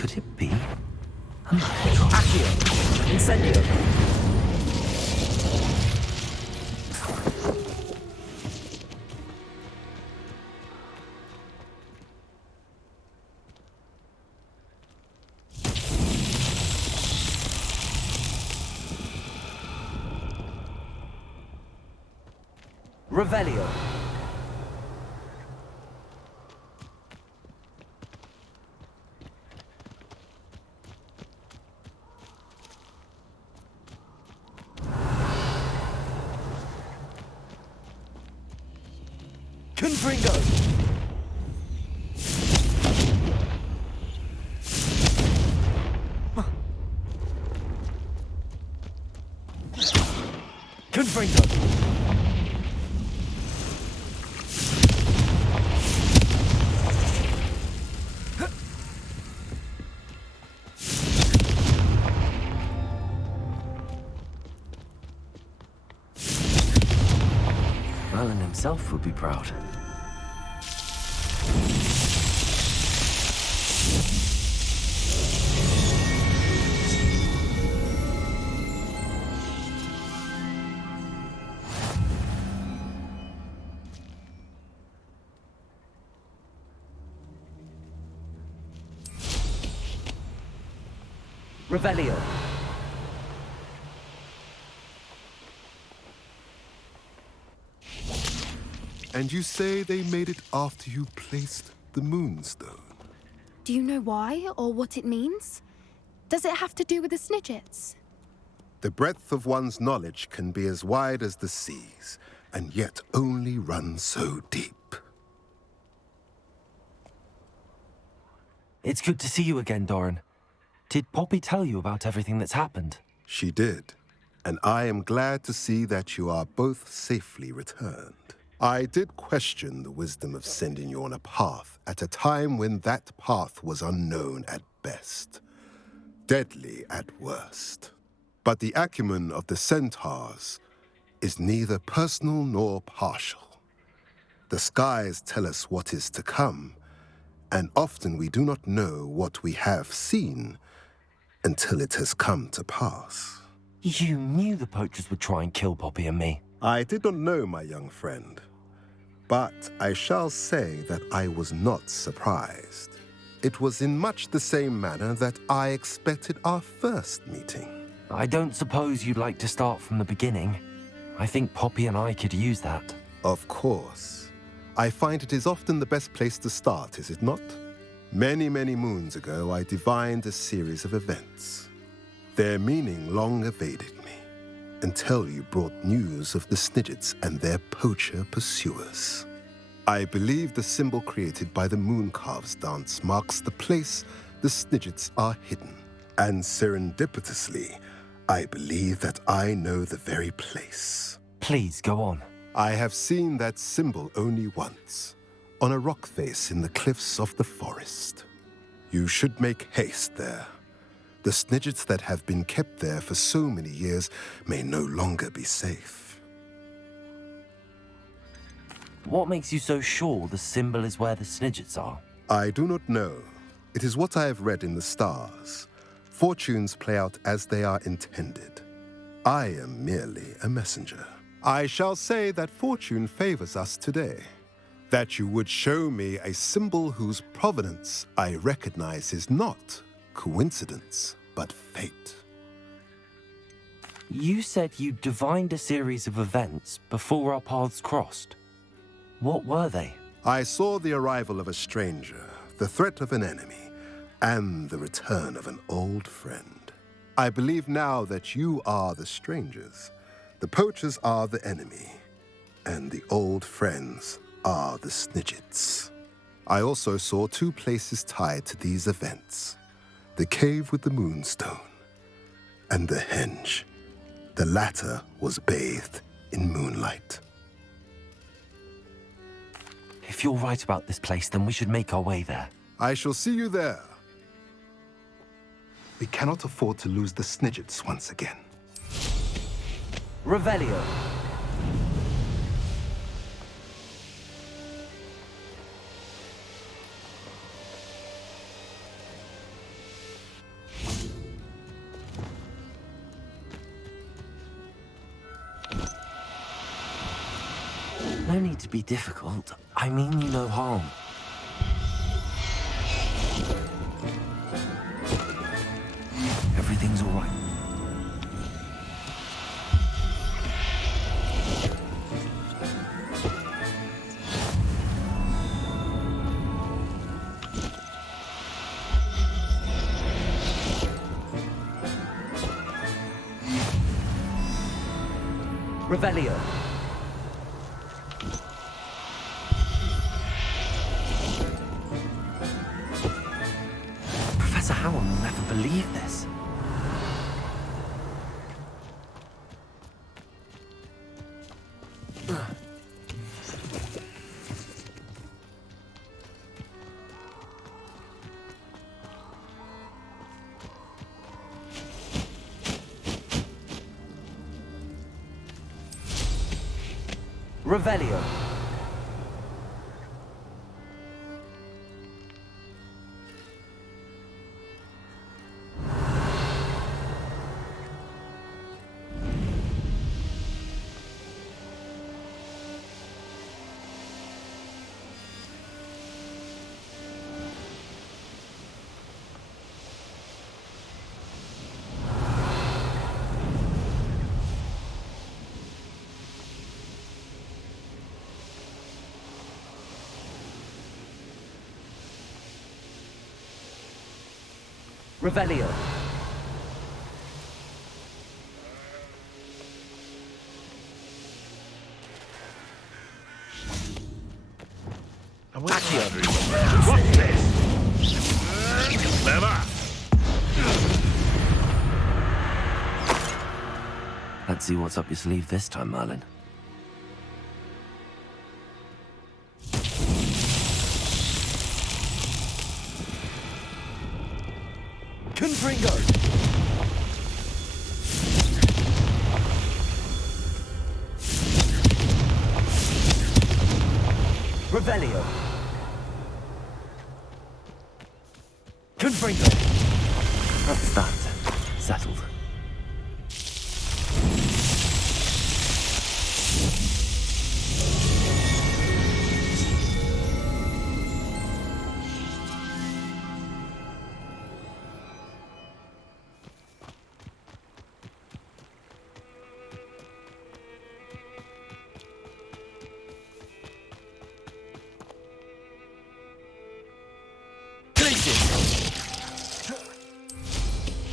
Could it be a nitro? Accio! Incendio! Revelio. Confringo. Confringo. himself would be proud. Revelio. And you say they made it after you placed the Moonstone? Do you know why or what it means? Does it have to do with the Snidgets? The breadth of one's knowledge can be as wide as the seas, and yet only run so deep. It's good to see you again, Doran. Did Poppy tell you about everything that's happened? She did, and I am glad to see that you are both safely returned. I did question the wisdom of sending you on a path at a time when that path was unknown at best, deadly at worst. But the acumen of the centaurs is neither personal nor partial. The skies tell us what is to come, and often we do not know what we have seen until it has come to pass. You knew the poachers would try and kill Poppy and me. I did not know, my young friend, but I shall say that I was not surprised. It was in much the same manner that I expected our first meeting. I don't suppose you'd like to start from the beginning. I think Poppy and I could use that. Of course. I find it is often the best place to start, is it not? Many, many moons ago, I divined a series of events. Their meaning long evaded me, until you brought news of the Snidgets and their poacher pursuers. I believe the symbol created by the Mooncalves dance marks the place the Snidgets are hidden. And serendipitously, I believe that I know the very place. Please, go on. I have seen that symbol only once, on a rock face in the cliffs of the forest. You should make haste there. The Snidgets that have been kept there for so many years may no longer be safe. What makes you so sure the symbol is where the Snidgets are? I do not know. It is what I have read in the stars. Fortunes play out as they are intended. I am merely a messenger. I shall say that fortune favors us today. That you would show me a symbol whose provenance I recognize is not coincidence, but fate. You said you divined a series of events before our paths crossed. What were they? I saw the arrival of a stranger, the threat of an enemy, and the return of an old friend. I believe now that you are the strangers, the poachers are the enemy, and the old friends are the Snidgets. I also saw two places tied to these events: the cave with the Moonstone and the henge. The latter was bathed in moonlight. If you're right about this place, then we should make our way there. I shall see you there. We cannot afford to lose the Snidgets once again. Revelio. No need to be difficult. I mean you no harm. Everything's all right. Revelio. Professor Howell will never believe this. Revelio. Revelio. Accio. What's this? Never. Let's see what's up your sleeve this time, Merlin. Confringo. Revelio. Confringo. That's that. Settled.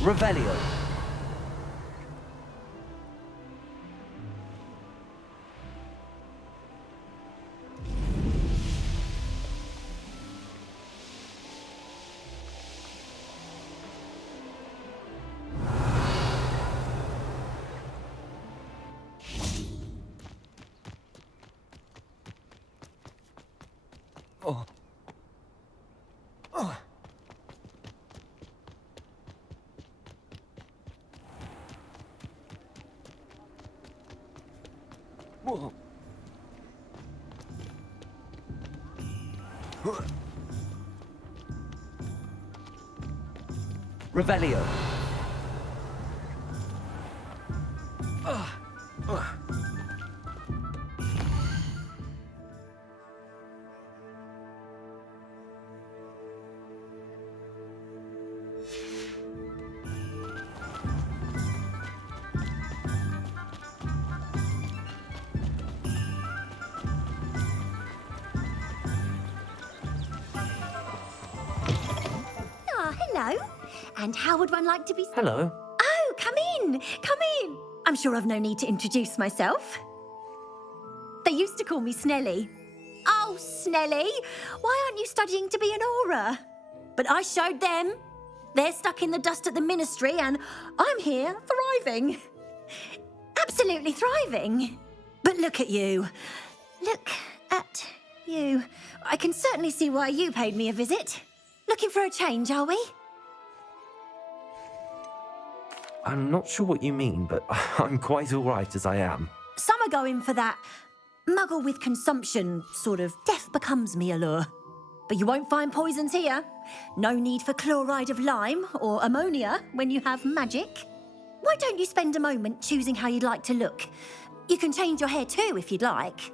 Revelio. Oh. Oh. Whoa. Revelio. Hello. And how would one like to be... Hello. Oh, come in. Come in. I'm sure I've no need to introduce myself. They used to call me Snelly. Oh, Snelly, why aren't you studying to be an aura? But I showed them. They're stuck in the dust at the ministry and I'm here thriving. Absolutely thriving. But look at you. Look at you. I can certainly see why you paid me a visit. Looking for a change, are we? I'm not sure what you mean, but I'm quite all right as I am. Some are going for that muggle with consumption, sort of death becomes me allure. But you won't find poisons here. No need for chloride of lime or ammonia when you have magic. Why don't you spend a moment choosing how you'd like to look? You can change your hair too if you'd like.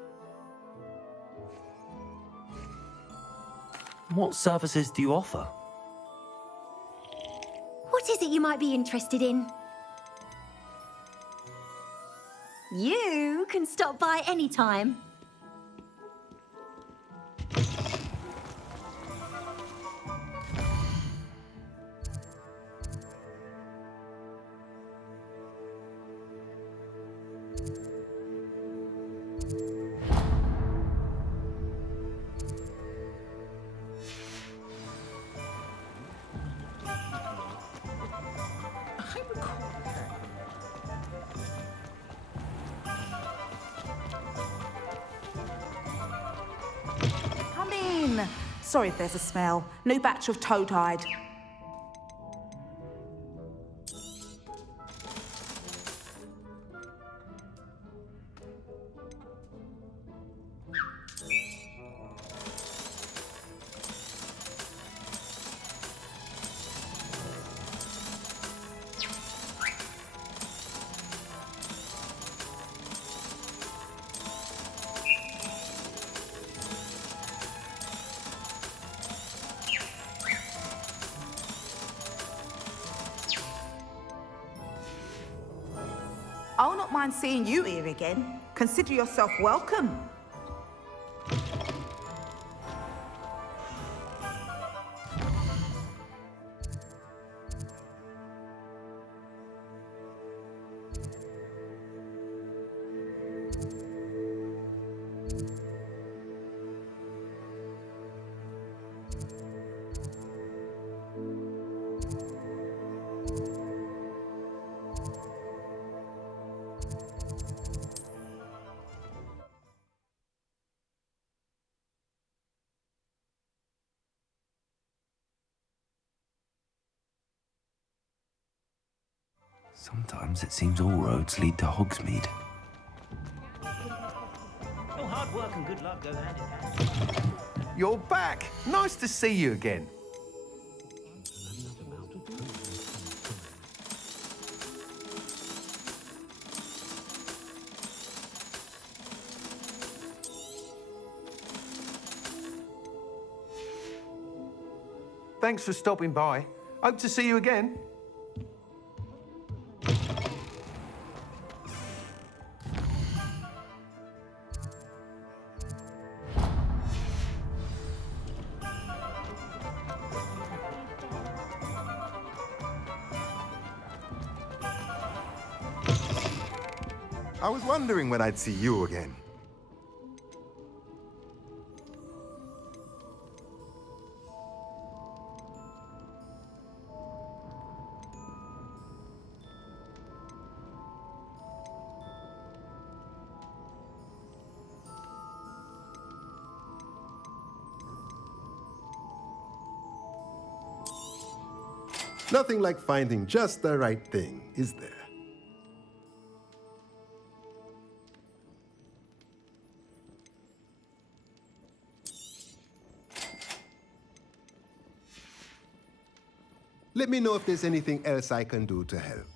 What services do you offer? What is it you might be interested in? You can stop by any time. Come in. Sorry if there's a smell. New batch of toad-hide. I'll not mind seeing you here again. Consider yourself welcome. Sometimes it seems all roads lead to Hogsmeade. Oh, hard work and good luck go hand in hand. You're back! Nice to see you again. Thanks for stopping by. Hope to see you again. I was wondering when I'd see you again. Nothing like finding just the right thing, is there? Let me know if there's anything else I can do to help.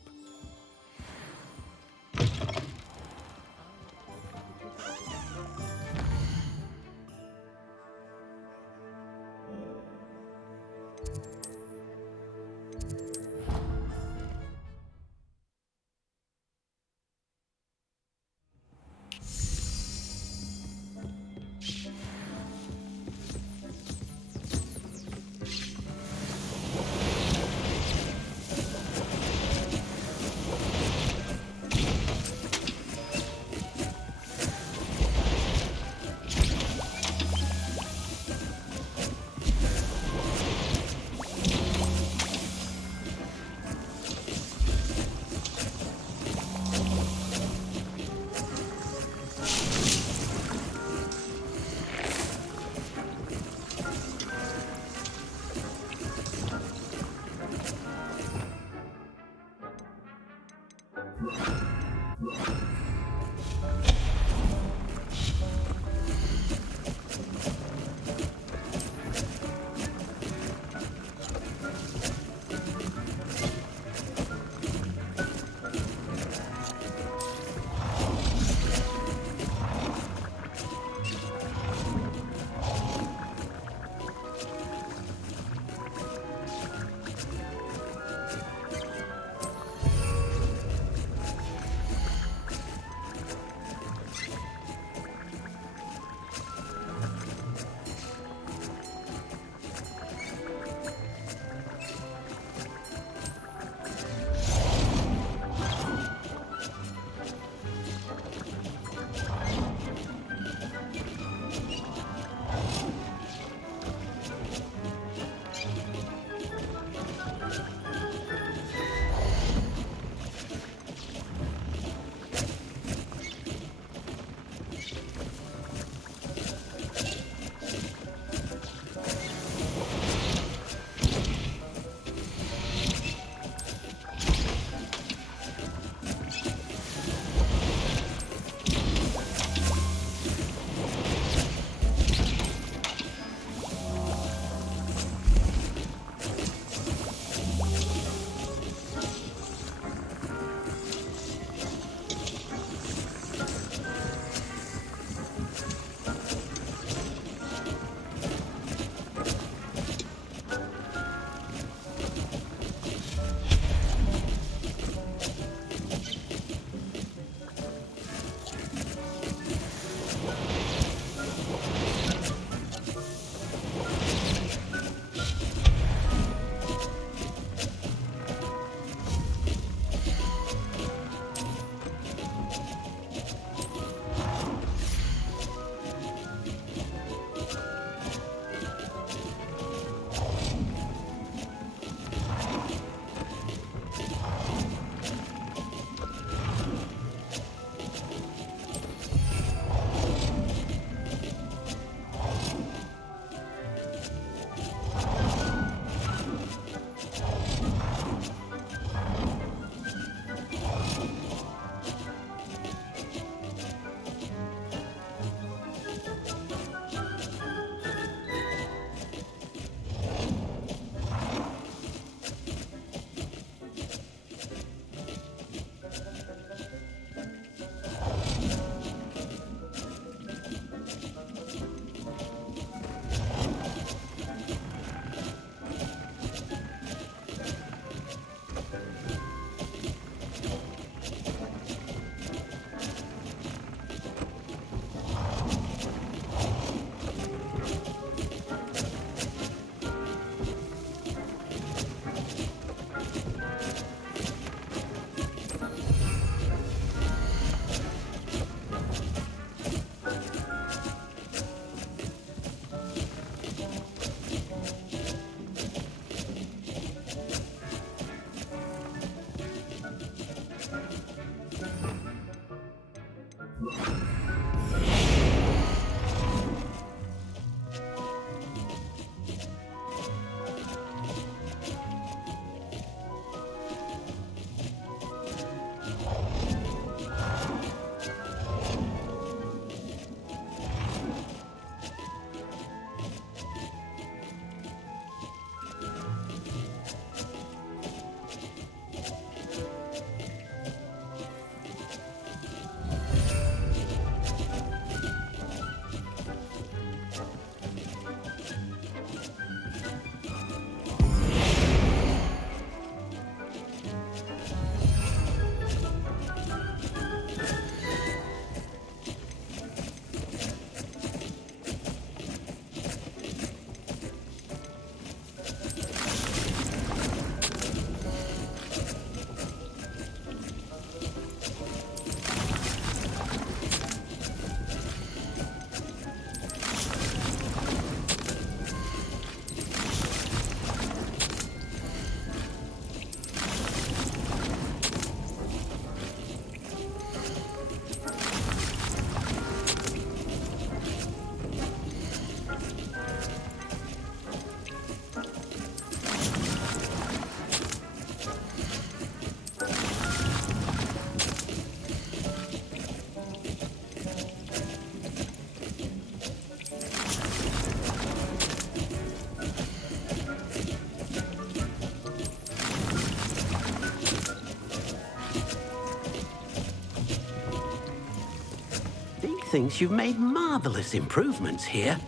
thinks you've made marvelous improvements here.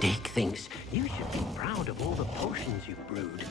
Dick thinks you should be proud of all the potions you've brewed.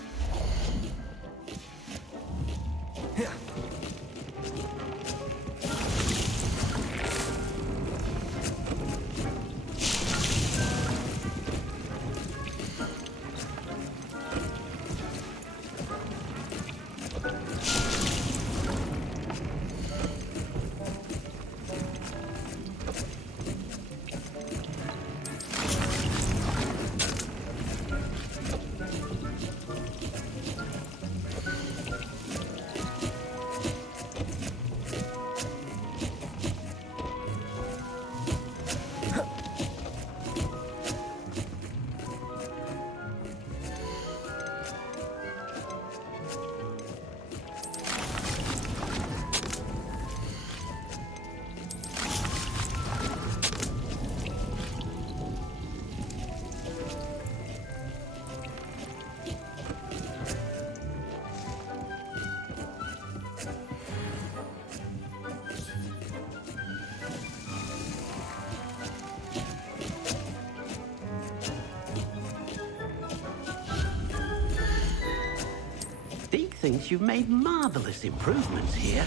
Dick thinks you've made marvelous improvements here.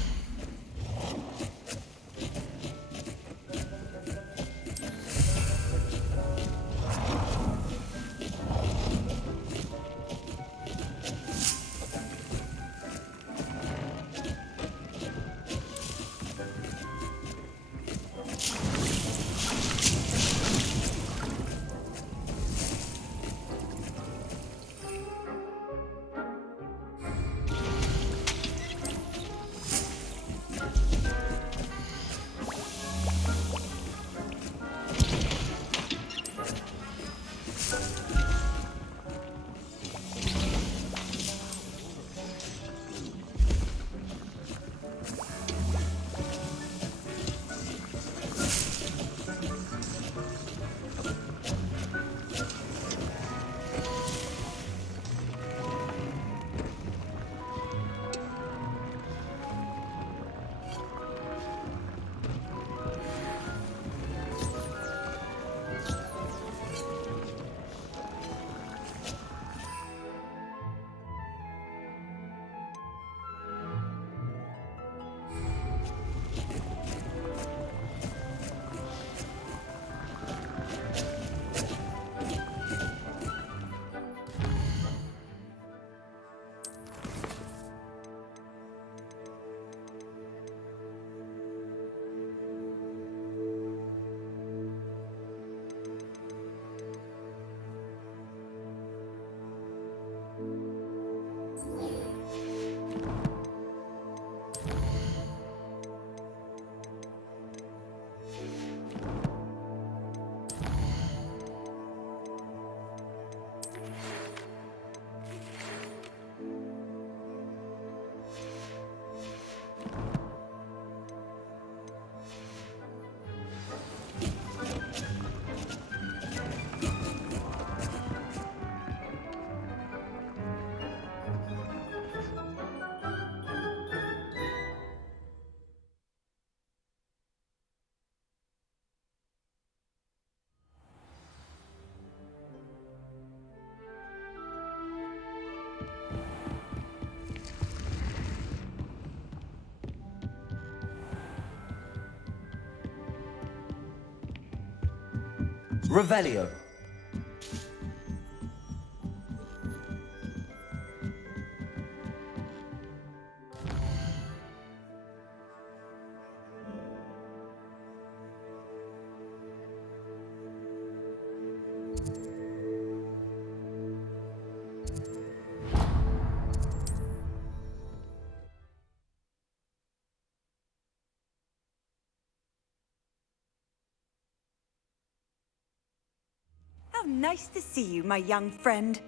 Revelio. How nice to see you, my young friend.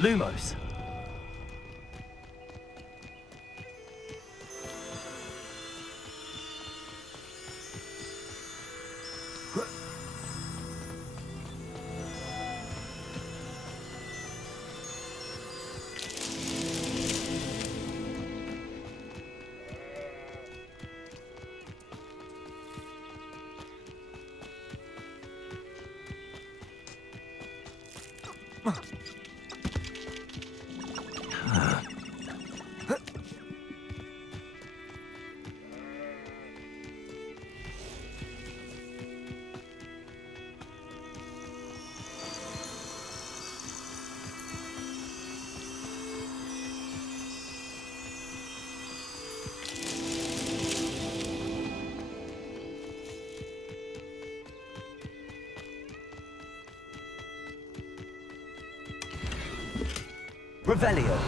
Lumos. Revelio.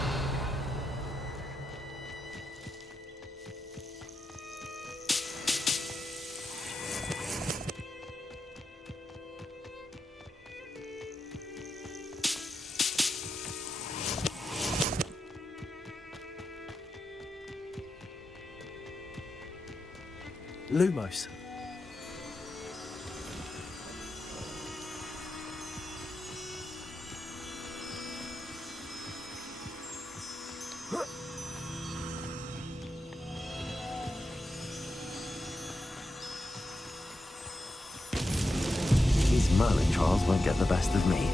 Lumos. These Merlin trials won't get the best of me.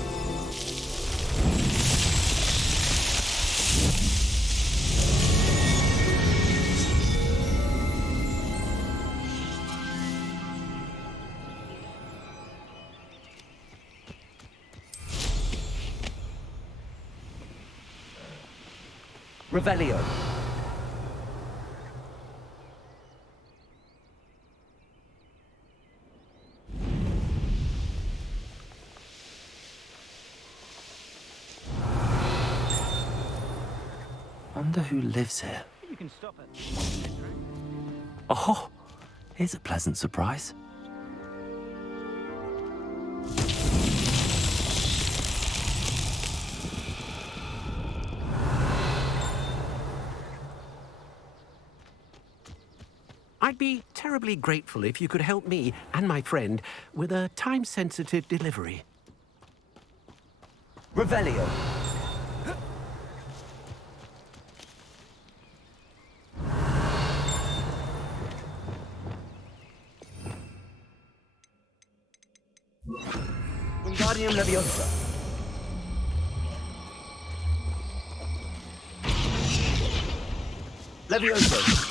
Revelio. Wonder who lives here. You can stop it. Oh, here's a pleasant surprise. I'd be terribly grateful if you could help me and my friend with a time-sensitive delivery. Revelio. Wingardium Leviosa. Leviosa.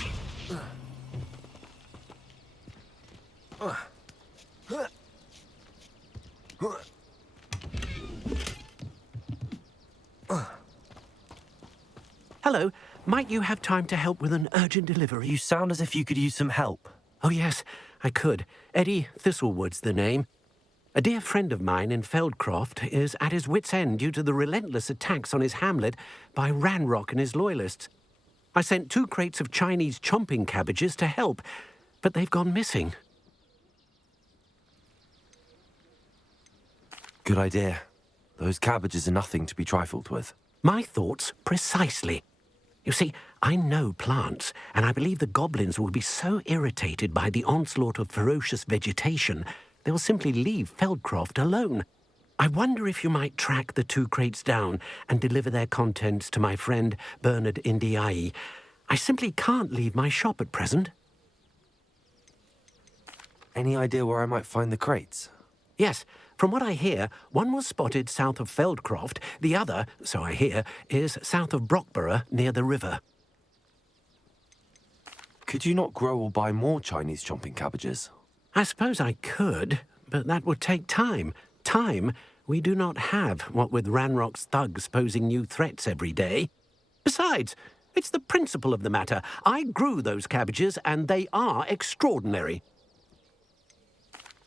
Hello, might you have time to help with an urgent delivery? You sound as if you could use some help. Oh, yes, I could. Eddie Thistlewood's the name. A dear friend of mine in Feldcroft is at his wit's end due to the relentless attacks on his hamlet by Ranrock and his loyalists. I sent 2 crates of Chinese chomping cabbages to help, but they've gone missing. Good idea. Those cabbages are nothing to be trifled with. My thoughts precisely. You see, I know plants, and I believe the goblins will be so irritated by the onslaught of ferocious vegetation, they will simply leave Feldcroft alone. I wonder if you might track the 2 crates down and deliver their contents to my friend Bernard Indiai. I simply can't leave my shop at present. Any idea where I might find the crates? Yes, from what I hear, one was spotted south of Feldcroft, the other, so I hear, is south of Brockborough near the river. Could you not grow or buy more Chinese chomping cabbages? I suppose I could, but that would take time. Time we do not have, what with Ranrock's thugs posing new threats every day. Besides, it's the principle of the matter. I grew those cabbages, and they are extraordinary.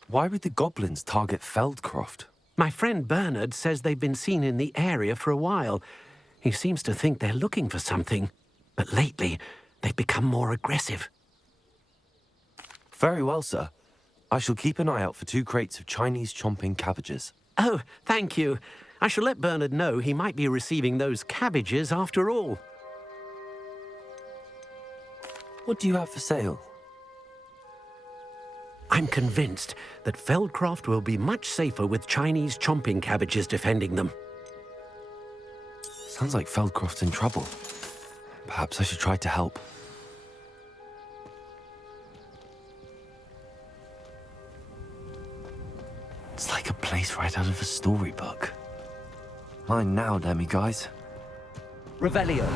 Why would the goblins target Feldcroft? My friend Bernard says they've been seen in the area for a while. He seems to think they're looking for something, but lately they've become more aggressive. Very well, sir. I shall keep an eye out for 2 crates of Chinese chomping cabbages. Oh, thank you. I shall let Bernard know he might be receiving those cabbages after all. What do you have for sale? I'm convinced that Feldcroft will be much safer with Chinese chomping cabbages defending them. Sounds like Feldcroft's in trouble. Perhaps I should try to help. It's like a place right out of a storybook. Mine now, demiguise. Revelio.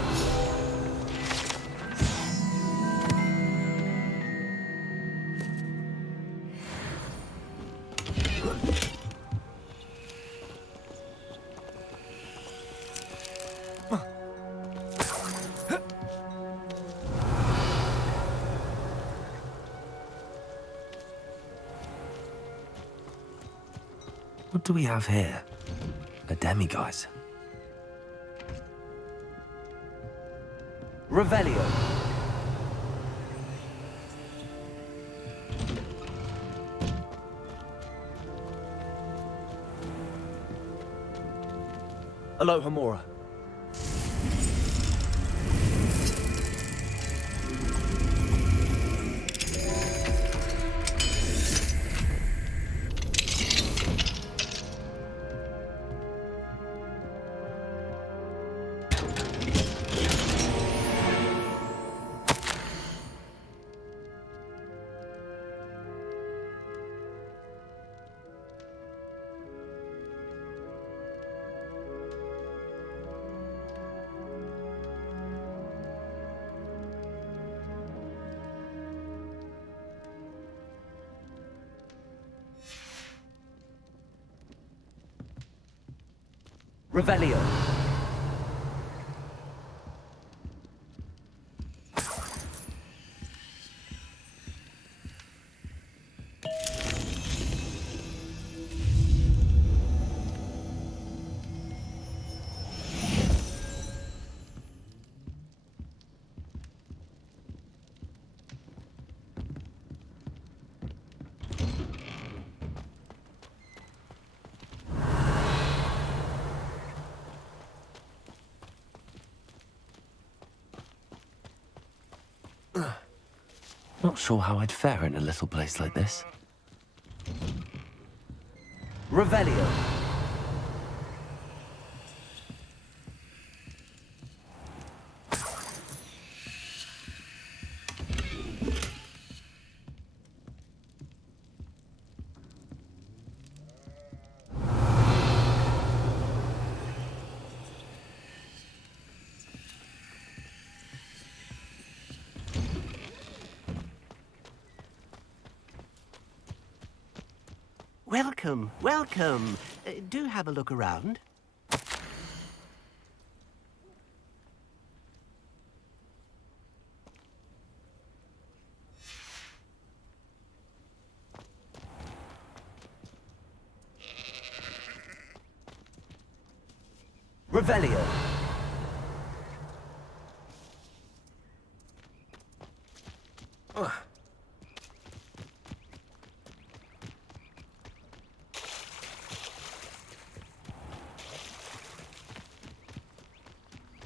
What do we have here? A demiguise. Revelio. Aloha Mora. Revelio. Not sure how I'd fare in a little place like this. Revelio. Welcome, welcome. Do have a look around. Revelio.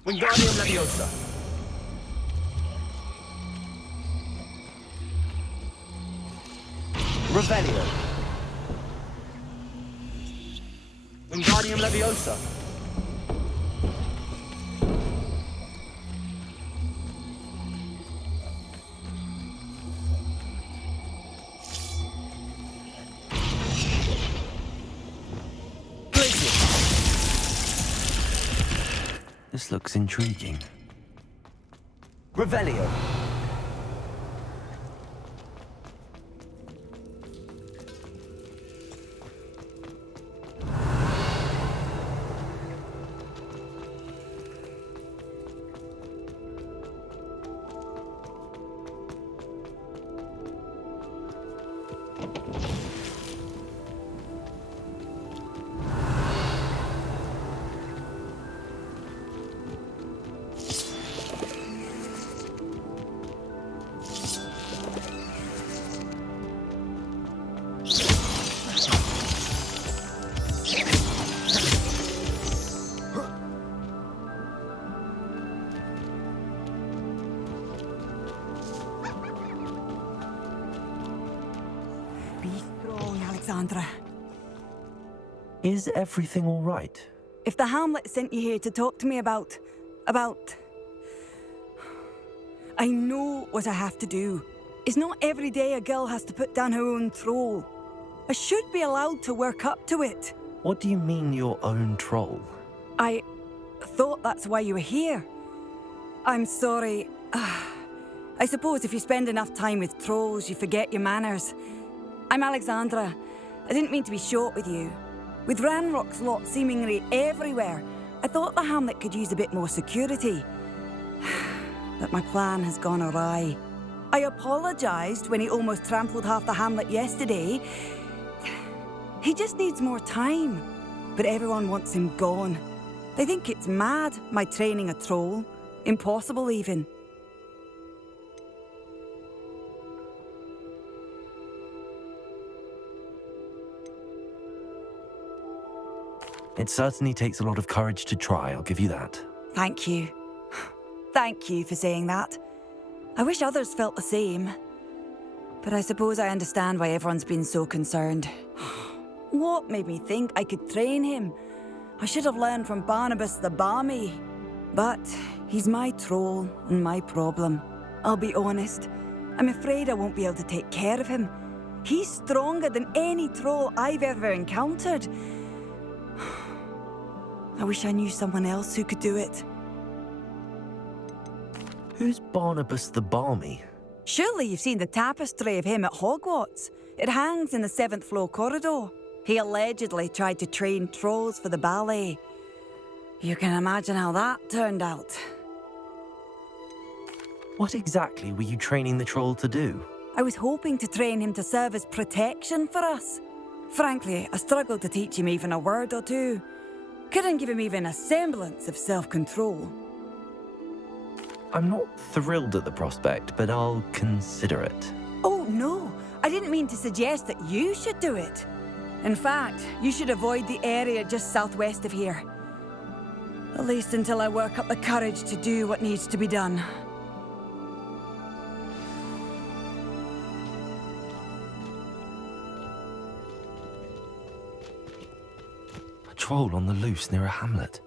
Wingardium Leviosa. Revelio. Wingardium Leviosa. This looks intriguing. Revelio. Be strong, Alexandra. Is everything all right? If the Hamlet sent you here to talk to me about... I know what I have to do. It's not every day a girl has to put down her own troll. I should be allowed to work up to it. What do you mean, your own troll? I thought that's why you were here. I'm sorry. I suppose if you spend enough time with trolls, you forget your manners. I'm Alexandra. I didn't mean to be short with you. With Ranrock's lot seemingly everywhere, I thought the Hamlet could use a bit more security. But my plan has gone awry. I apologised when he almost trampled half the Hamlet yesterday. He just needs more time. But everyone wants him gone. They think it's mad, my training a troll. Impossible, even. It certainly takes a lot of courage to try, I'll give you that. Thank you. Thank you for saying that. I wish others felt the same. But I suppose I understand why everyone's been so concerned. What made me think I could train him? I should have learned from Barnabas the Balmy. But he's my troll and my problem. I'll be honest. I'm afraid I won't be able to take care of him. He's stronger than any troll I've ever encountered. I wish I knew someone else who could do it. Who's Barnabas the Balmy? Surely you've seen the tapestry of him at Hogwarts. It hangs in the 7th floor corridor. He allegedly tried to train trolls for the ballet. You can imagine how that turned out. What exactly were you training the troll to do? I was hoping to train him to serve as protection for us. Frankly, I struggled to teach him even a word or two. Couldn't give him even a semblance of self-control. I'm not thrilled at the prospect, but I'll consider it. Oh, no. I didn't mean to suggest that you should do it. In fact, you should avoid the area just southwest of here. At least until I work up the courage to do what needs to be done. A troll on the loose near a hamlet.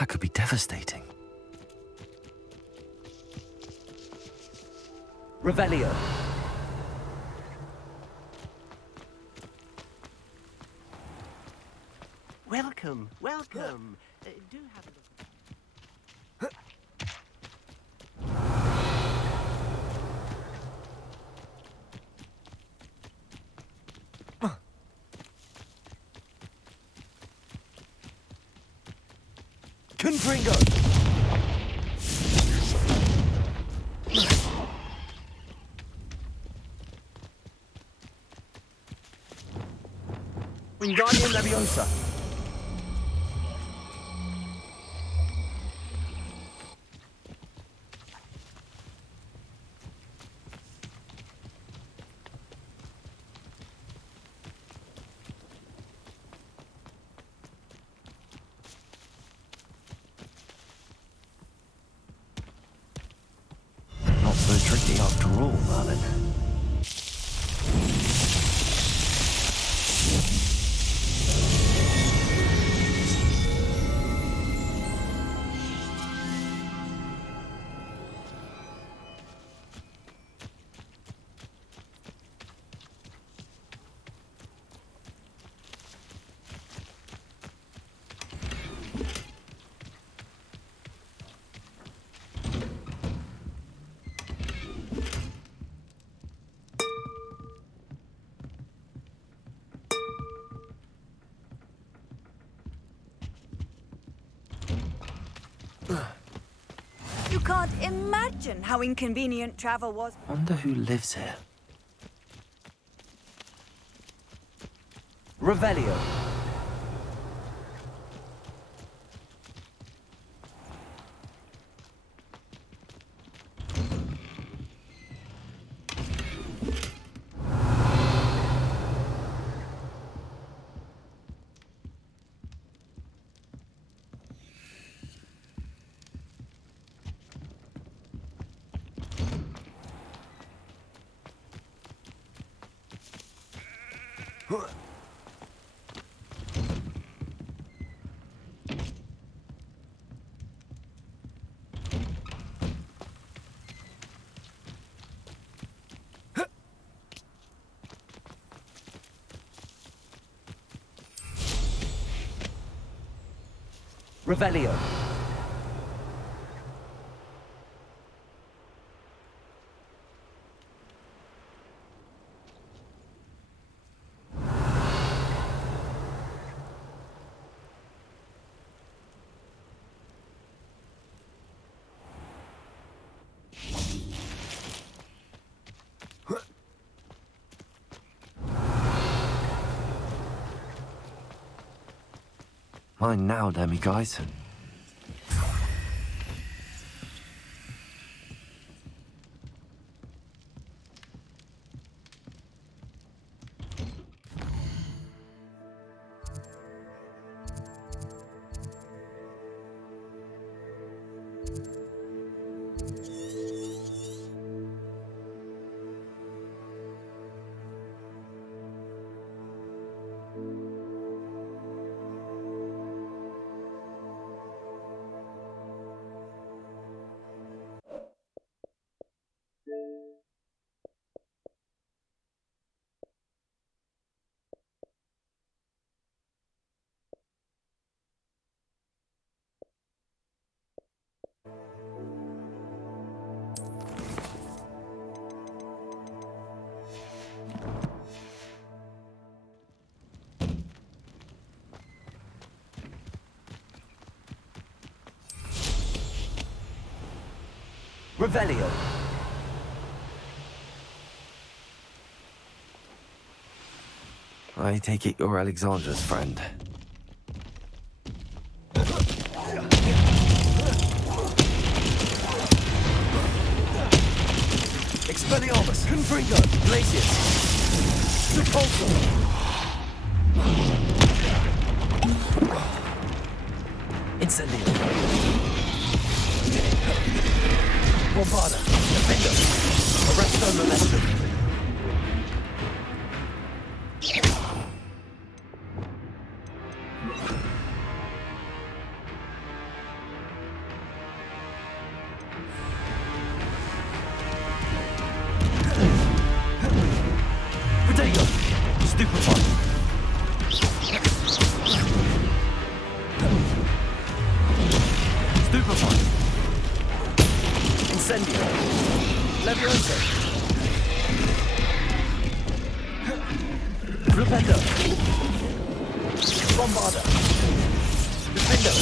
That could be devastating. Revelio. Welcome, welcome. Do have a look. Confringo. Wingardium Leviosa. Not so tricky after all, Merlin. can't imagine how inconvenient travel was. Wonder who lives here. Revelio. Revelio. Mine now, Demi, guys. Revelio. I take it you're Alexandra's friend. Expelliarmus. Confringo. Glacius. Repulsor. Incendio. Bombarda. Defender. Arresto Momentum. Potato! Stupefy! Stupefy! Incendio. Leviosa. Rependo. Bombarda. Defendo.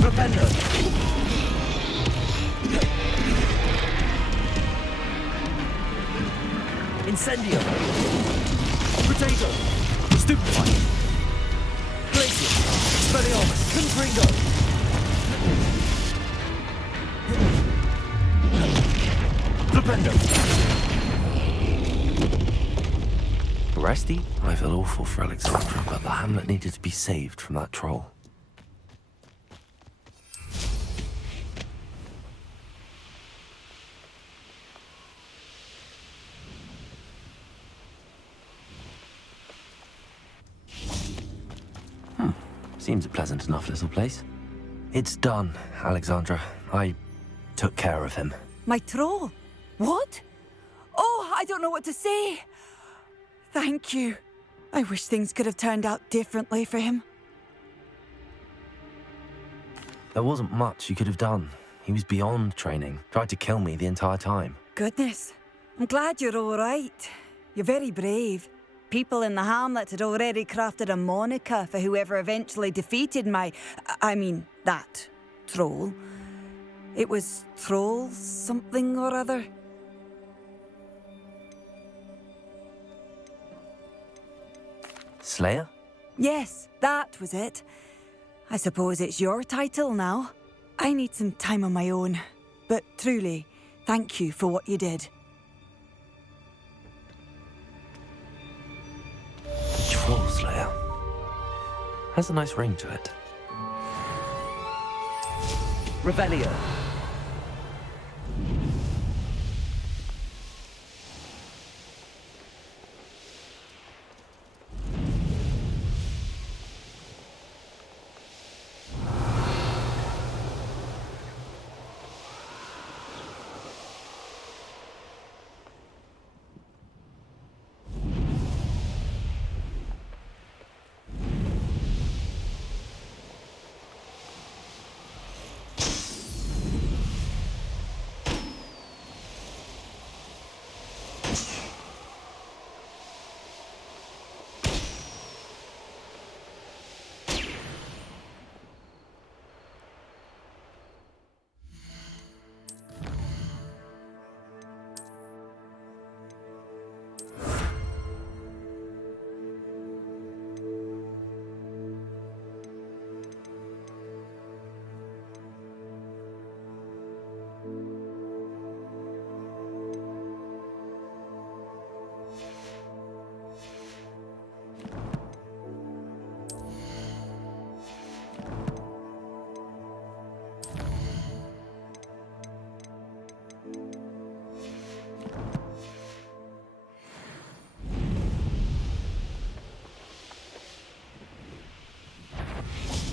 Rependo. Incendio. Potato. Stupefy! Glacius. Expelliarmus. Confringo. Rependo. Rusty? I feel awful for Alexandra, but the hamlet needed to be saved from that troll. Seems a pleasant enough little place. It's done, Alexandra. I took care of him. My troll? What? Oh, I don't know what to say. Thank you. I wish things could have turned out differently for him. There wasn't much you could have done. He was beyond training. Tried to kill me the entire time. Goodness. I'm glad you're all right. You're very brave. people in the hamlet had already crafted a moniker for whoever eventually defeated that troll. It was Troll something or other. Slayer? Yes, that was it. I suppose it's your title now. I need some time on my own. But truly, thank you for what you did. Troll Slayer. Has a nice ring to it. Revelio.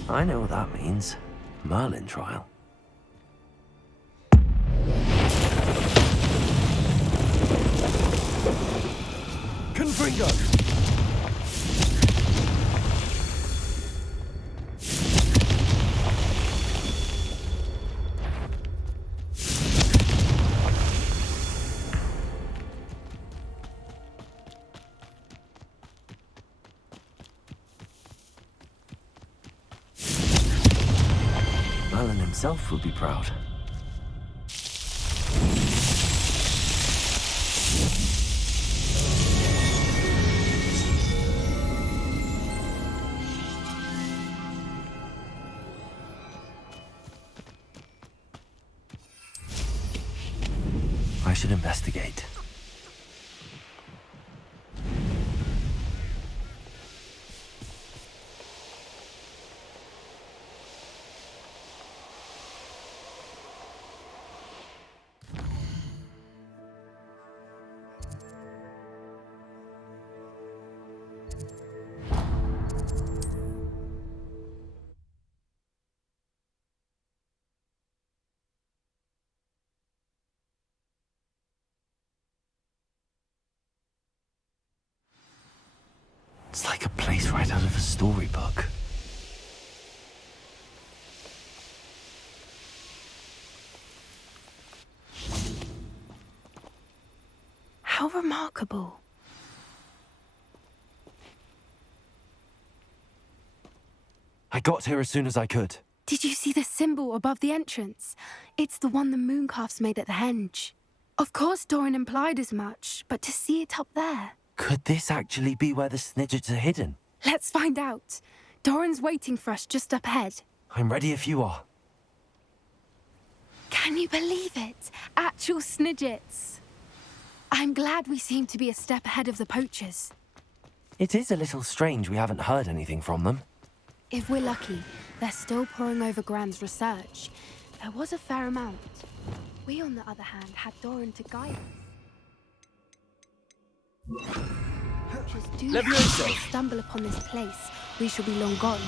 I know what that means. Merlin trial. Confringo. Merlin himself would be proud. I should investigate. It's like a place right out of a storybook. How remarkable. I got here as soon as I could. Did you see the symbol above the entrance? It's the one the mooncalfs made at the henge. Of course Doran implied as much, but to see it up there... Could this actually be where the Snidgets are hidden? Let's find out. Doran's waiting for us just up ahead. I'm ready if you are. Can you believe it? Actual Snidgets. I'm glad we seem to be a step ahead of the poachers. It is a little strange we haven't heard anything from them. If we're lucky, they're still poring over Gran's research. There was a fair amount. We, on the other hand, had Doran to guide us. Poachers do Levioso. stumble upon this place. We shall be long gone.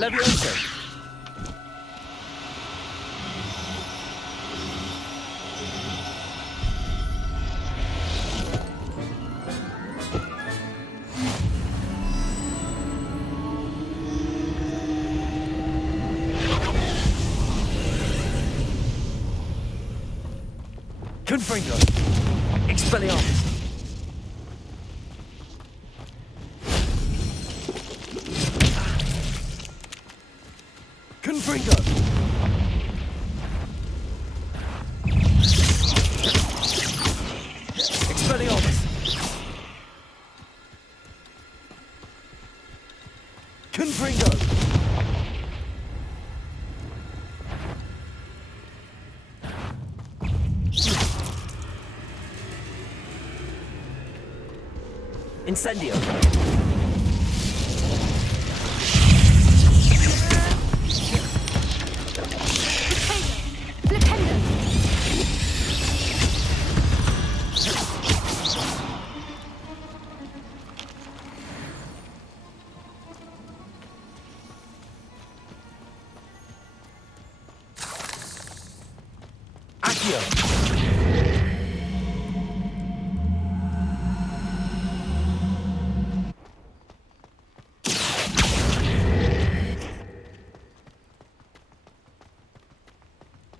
Levioso! Confringo! Expelliarmus! Confringo! Expelliarmus! Confringo! Incendio!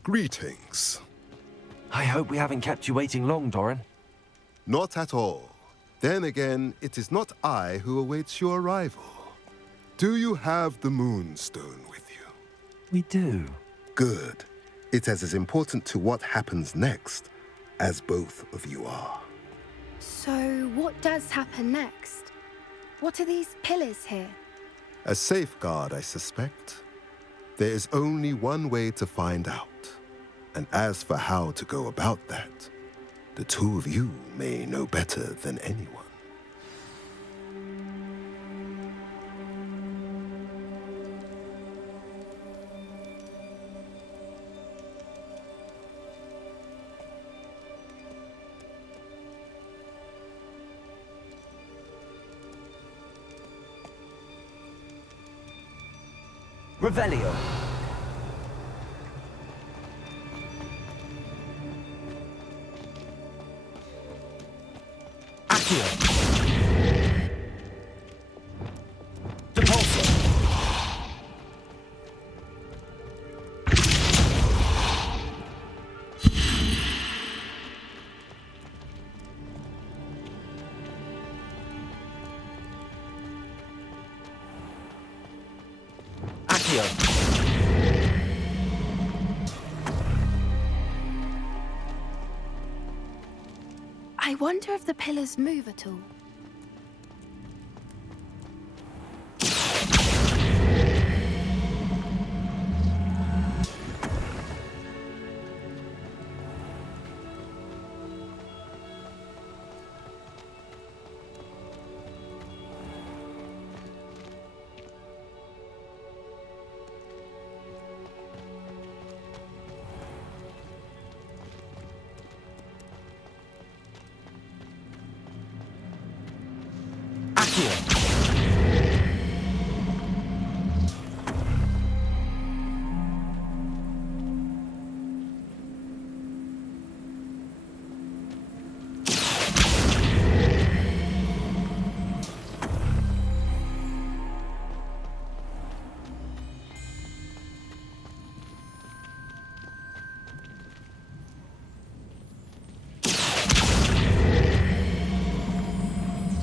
Greetings. I hope we haven't kept you waiting long, Doran. Not at all. Then again, it is not I who awaits your arrival. Do you have the Moonstone with you? We do. Good. It is as important to what happens next as both of you are. So, what does happen next? What are these pillars here? A safeguard, I suspect. There is only one way to find out. And as for how to go about that, the two of you may know better than anyone. Revelio! Accio! Depulso! Accio! I wonder if the pillars move at all.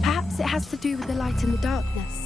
Perhaps it has to do with the light in the darkness.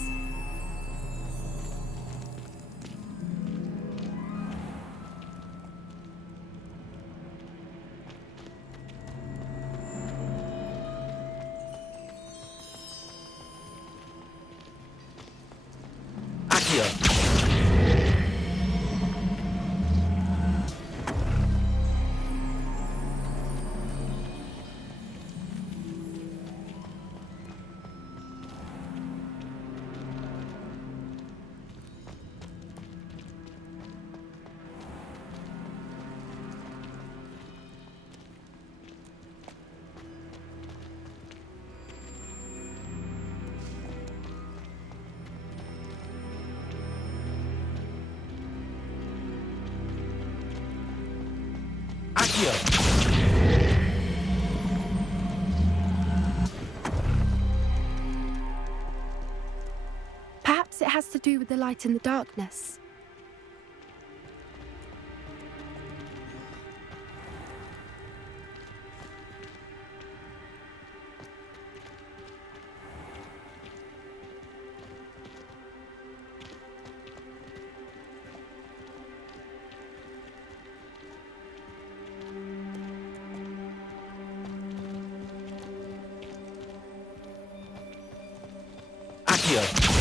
Accio. Perhaps it has to do with the light and the darkness. Accio.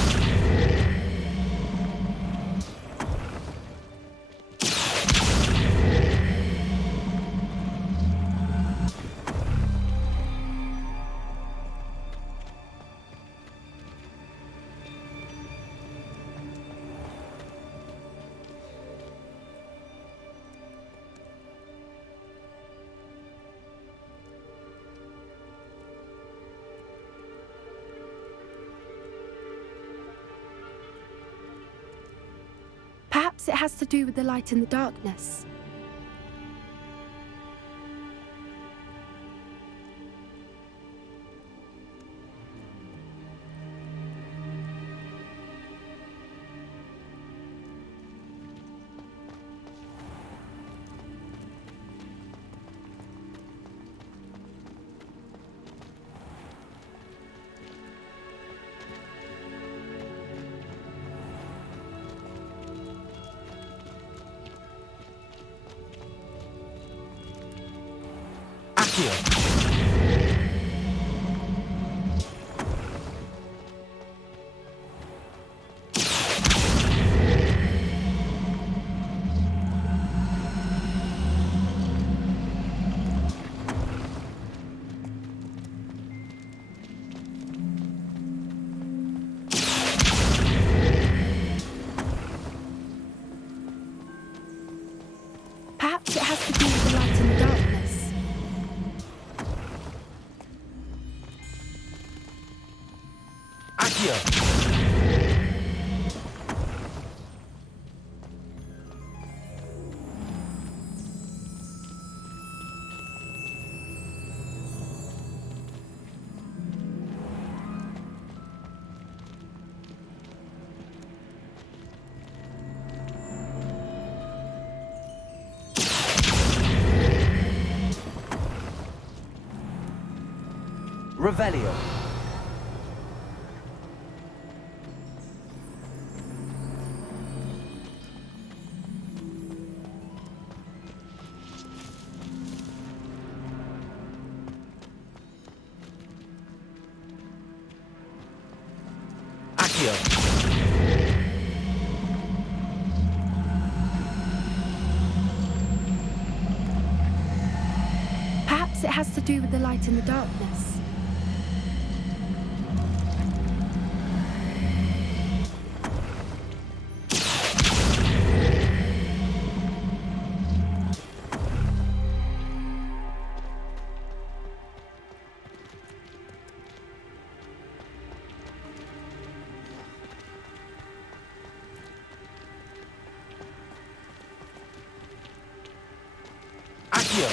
Perhaps it has to do with the light and the darkness. Accio. Perhaps it has to do with the light and the darkness. Accio. Revelio. Accio. Perhaps it has to do with the light and the darkness. Accio.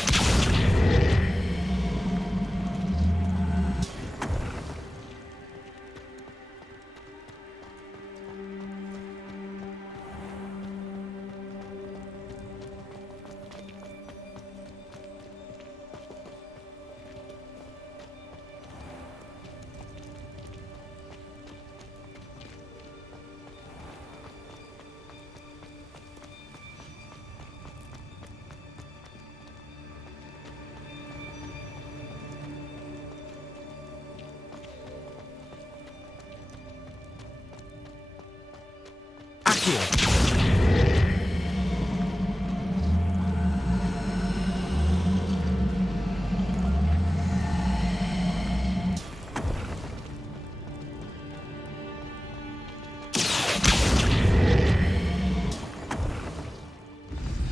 Accio.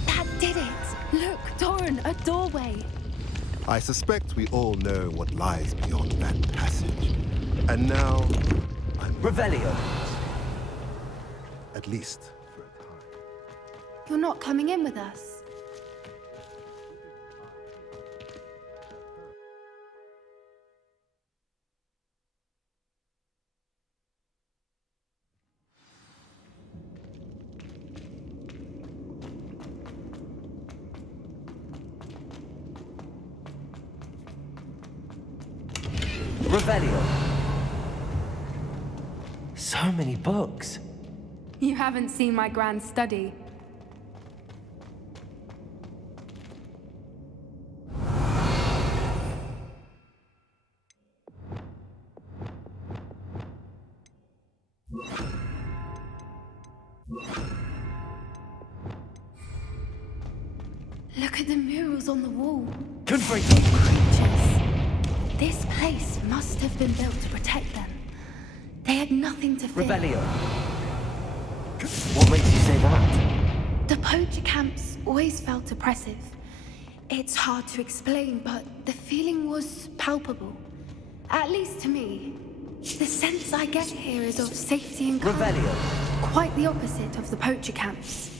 That did it! Look, Doran, a doorway. I suspect we all know what lies beyond that passage. And now, I'm Revelio. at least for a time. You're not coming in with us. Revelio. So many books. You haven't seen my grand study. Look at the murals on the wall. Confringo. Creatures. This place must have been built to protect them. They had nothing to fear. Revelio. What makes you say that? The poacher camps always felt oppressive. It's hard to explain, but the feeling was palpable. At least to me. The sense I get here is of safety and calm. Revelio. Quite the opposite of the poacher camps.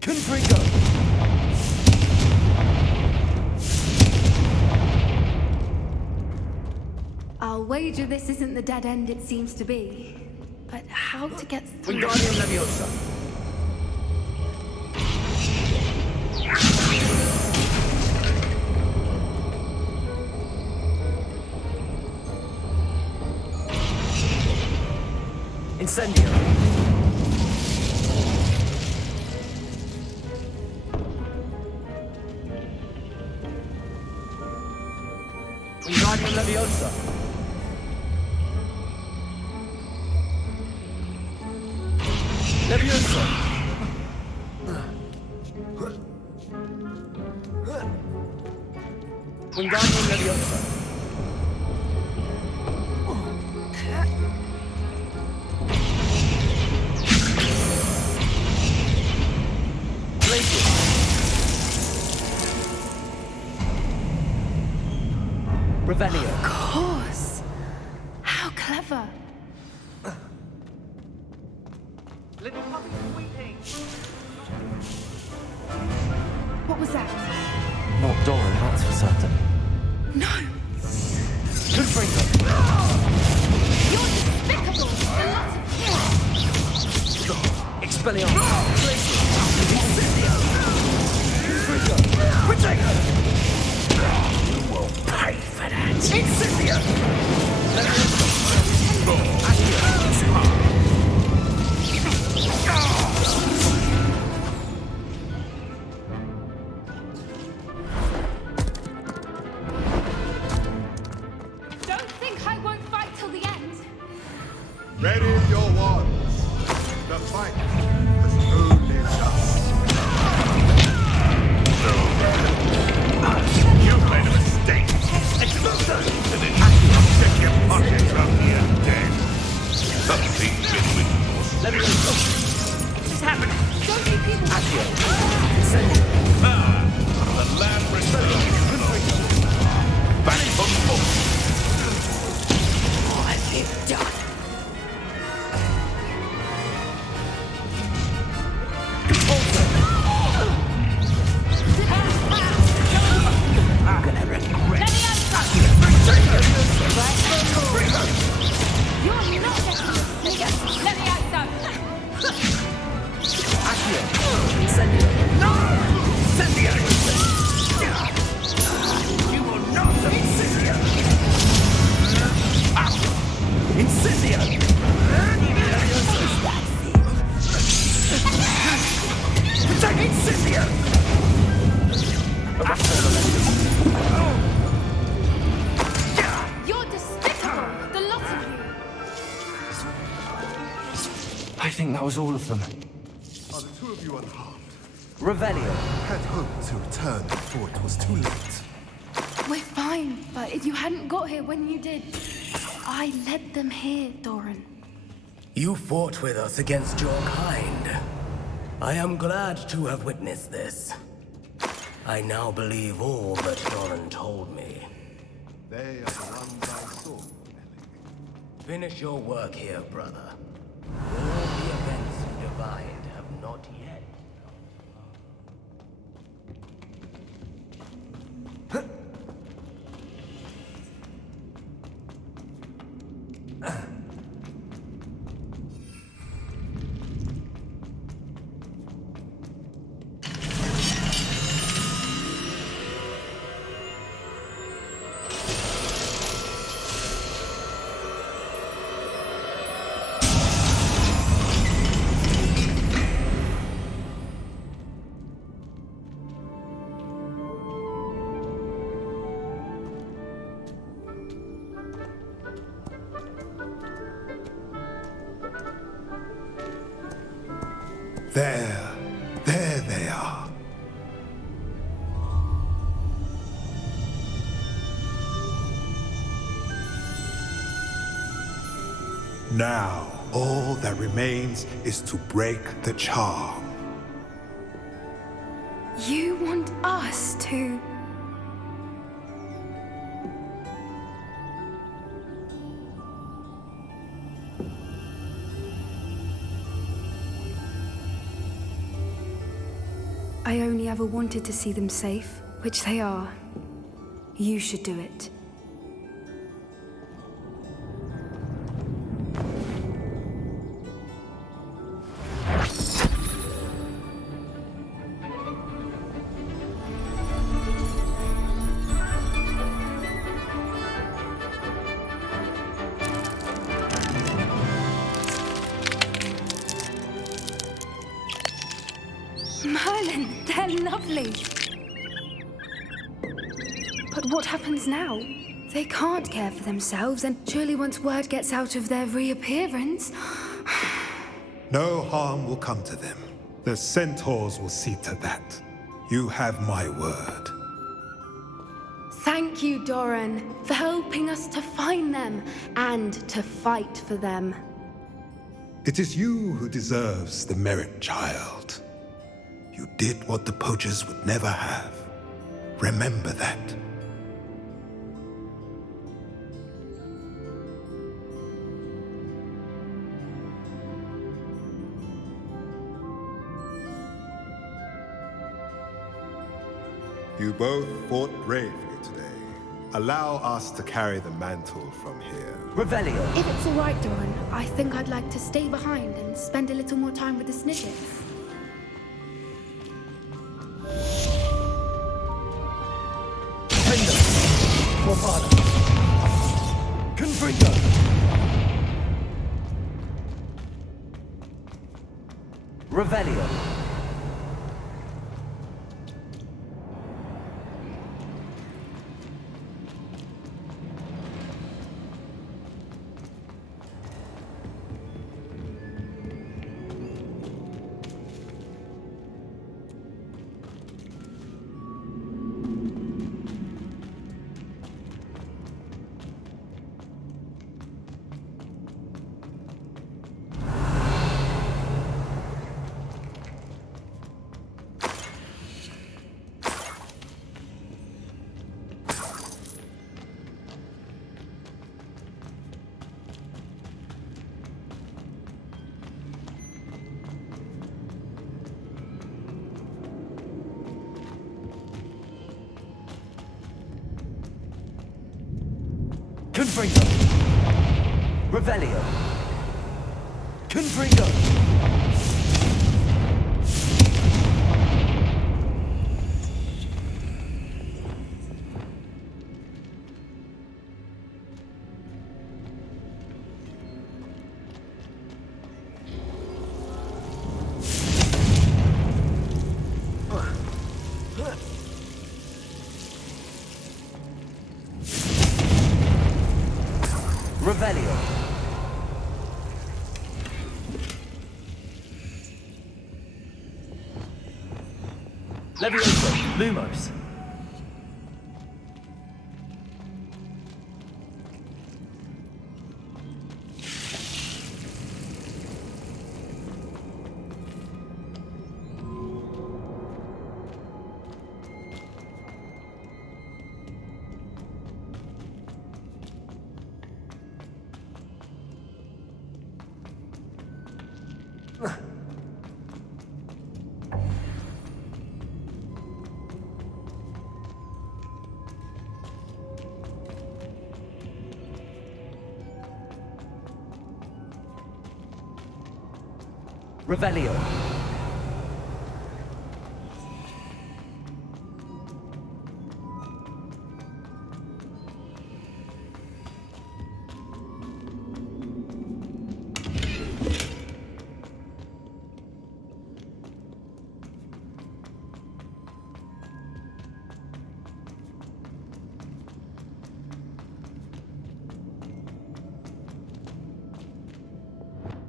Confringo. I'll wager this isn't the dead end it seems to be. But how to get through? Wingardium Leviosa. Incendio. Wingardium Leviosa. Leviosa. Wingardium Leviosa. Glacius. Revelio. Of course. How clever. Little puppy weeping. What was that? Not Doran, that's for certain. No. Confringo. You're despicable. The lot of you. Expelliarmus. Glacius. Incendio. Confringo. Protego. You will pay for that. Incendio. Leviosa. Accio. Don't think I won't fight till the end. Ready your wands. The fight was only just. You made a mistake. Take your pockets up here, dead. Something been with Leviosa. What's happening? Don't you people... Accio. Incendio. the land returns. Back from book. What have you done? I'm gonna regret. You're not getting Let me out, Accio. Incendio. Incendio! You will not Incendio! Incendio. Incendio! You're despicable. The lot of you. I think that was all of them. Are the two of you unharmed? Revelio. Had hoped to return before it was too late. We're fine, but if you hadn't got here when you did, I led them here, Doran. You fought with us against your kind. I am glad to have witnessed this. I now believe all that Doran told me. They are the ones I saw, Ellie. Finish your work here, brother. All the events you divined have not yet There they are. Now, all that remains is to break the charm. You want us to... I only ever wanted to see them safe, which they are. You should do it. Merlin, they're lovely. But what happens now? They can't care for themselves, and surely once word gets out of their reappearance... No harm will come to them. The centaurs will see to that. You have my word. Thank you, Doran, for helping us to find them and to fight for them. It is you who deserves the merit, child. You did what the poachers would never have. Remember that. You both fought bravely today. Allow us to carry the mantle from here. Revelio. If it's all right, Doran, I think I'd like to stay behind and spend a little more time with the Snidgets. For father. Confringo. Revelio. Confringo. Revelio. Confringo. Revelio. Levioso. Lumos. Revelio.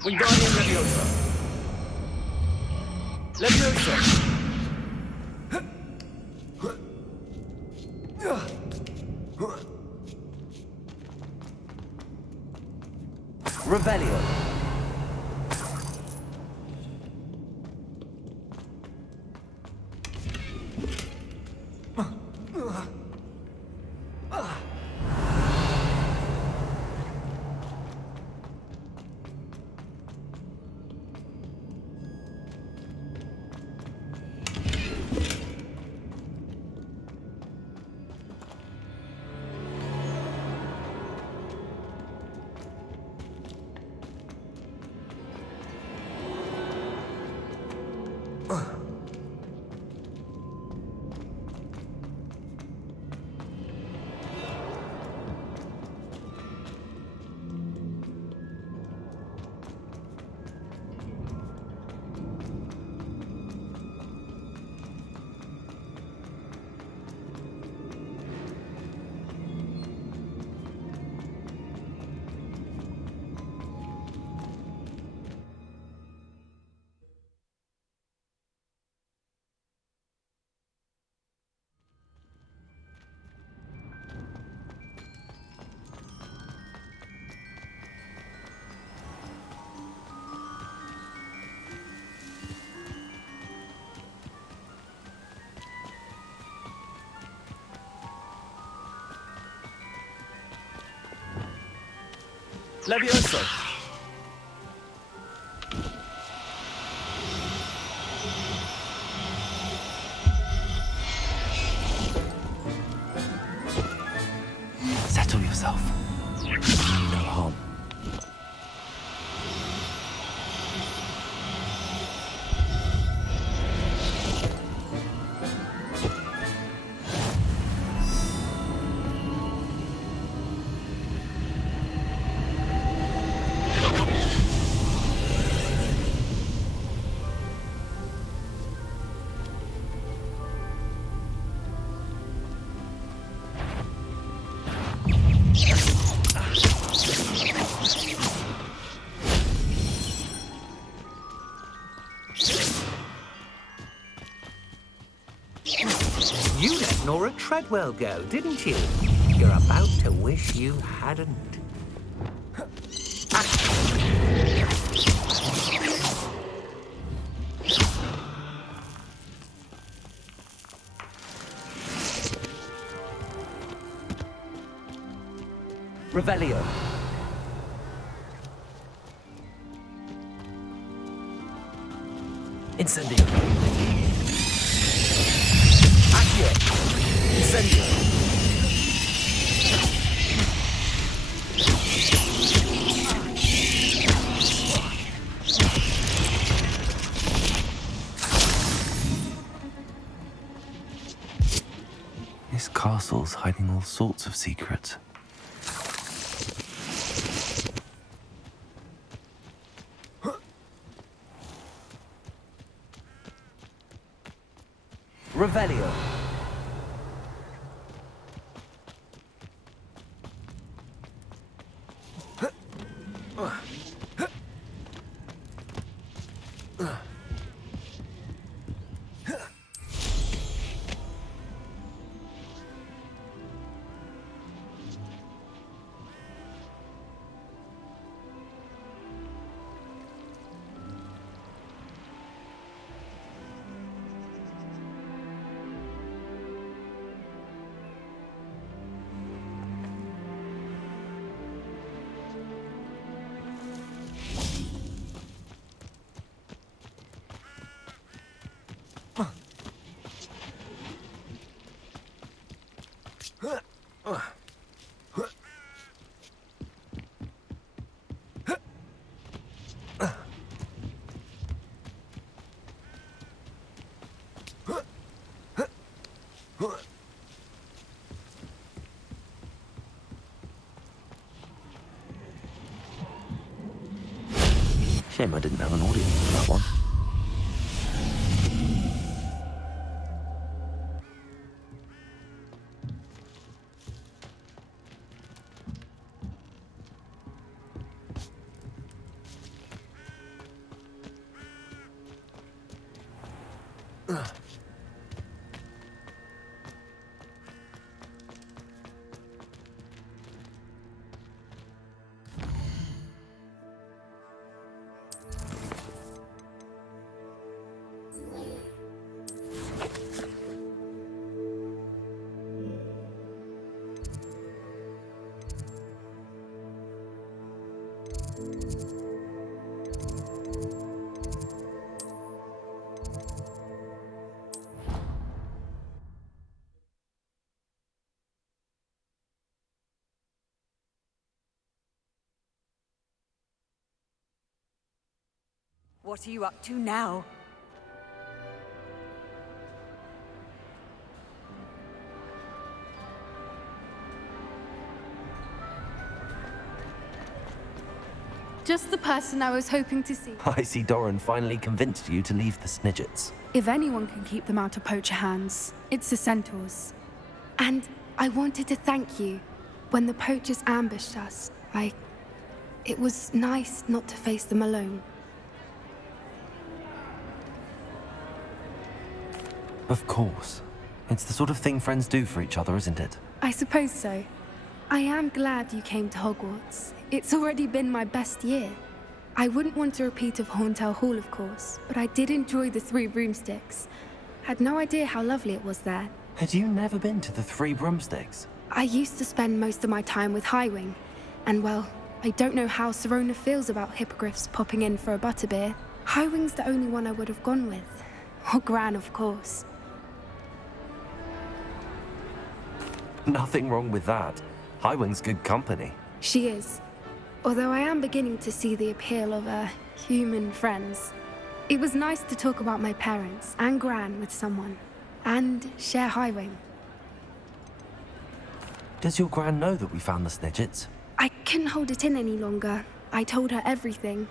Wingardium Leviosa. Levioso! Revelio. Levioso! Settle yourself. No harm. You let Nora Treadwell go, didn't you? You're about to wish you hadn't. Revelio. Incendio. Accio. Incendio. This castle's hiding all sorts of secrets. Revelio. Shame I didn't have an audience for that one. What are you up to now? Just the person I was hoping to see. I see Doran finally convinced you to leave the Snidgets. If anyone can keep them out of poacher hands, it's the centaurs. And I wanted to thank you. When the poachers ambushed us, it was nice not to face them alone. Of course. It's the sort of thing friends do for each other, isn't it? I suppose so. I am glad you came to Hogwarts. It's already been my best year. I wouldn't want a repeat of Horntail Hall, of course, but I did enjoy the Three Broomsticks. Had no idea how lovely it was there. Had you never been to the Three Broomsticks? I used to spend most of my time with Highwing, and well, I don't know how Serona feels about hippogriffs popping in for a butterbeer. Highwing's the only one I would have gone with. Or Gran, of course. Nothing wrong with that. Highwing's good company. She is. Although I am beginning to see the appeal of, human friends. It was nice to talk about my parents and Gran with someone. And share Highwing. Does your Gran know that we found the Snidgets? I couldn't hold it in any longer. I told her everything.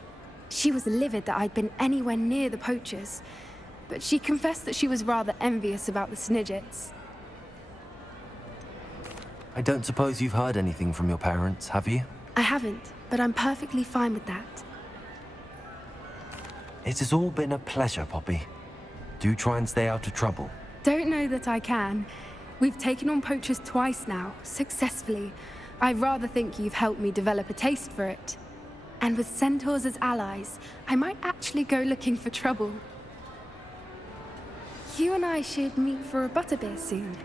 She was livid that I'd been anywhere near the poachers. But she confessed that she was rather envious about the Snidgets. I don't suppose you've heard anything from your parents, have you? I haven't, but I'm perfectly fine with that. It has all been a pleasure, Poppy. Do try and stay out of trouble. Don't know that I can. We've taken on poachers twice now, successfully. I rather think you've helped me develop a taste for it. And with centaurs as allies, I might actually go looking for trouble. You and I should meet for a butterbeer soon.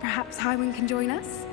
Perhaps Highwing can join us?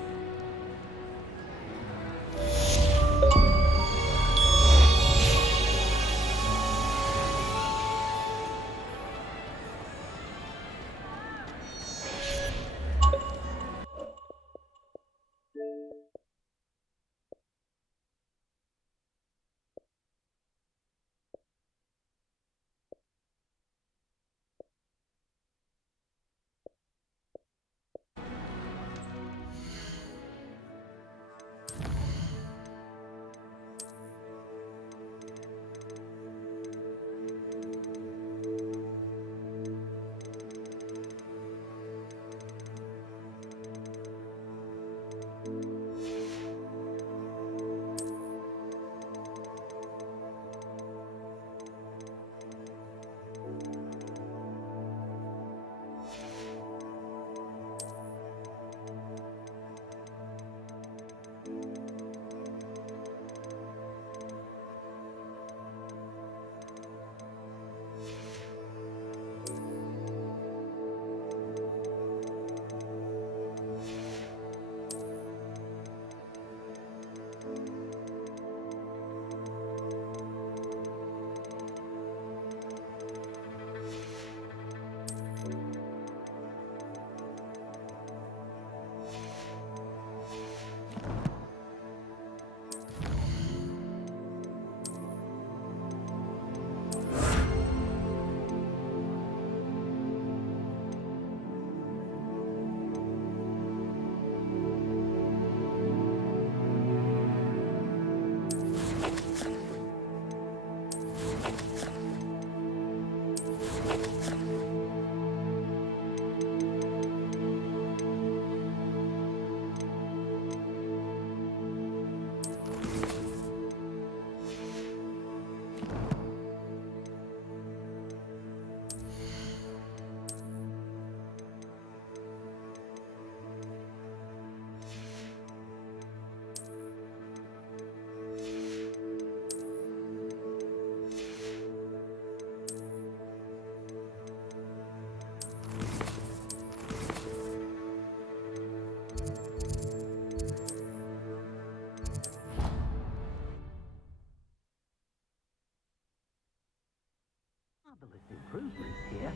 marvelous improvements here.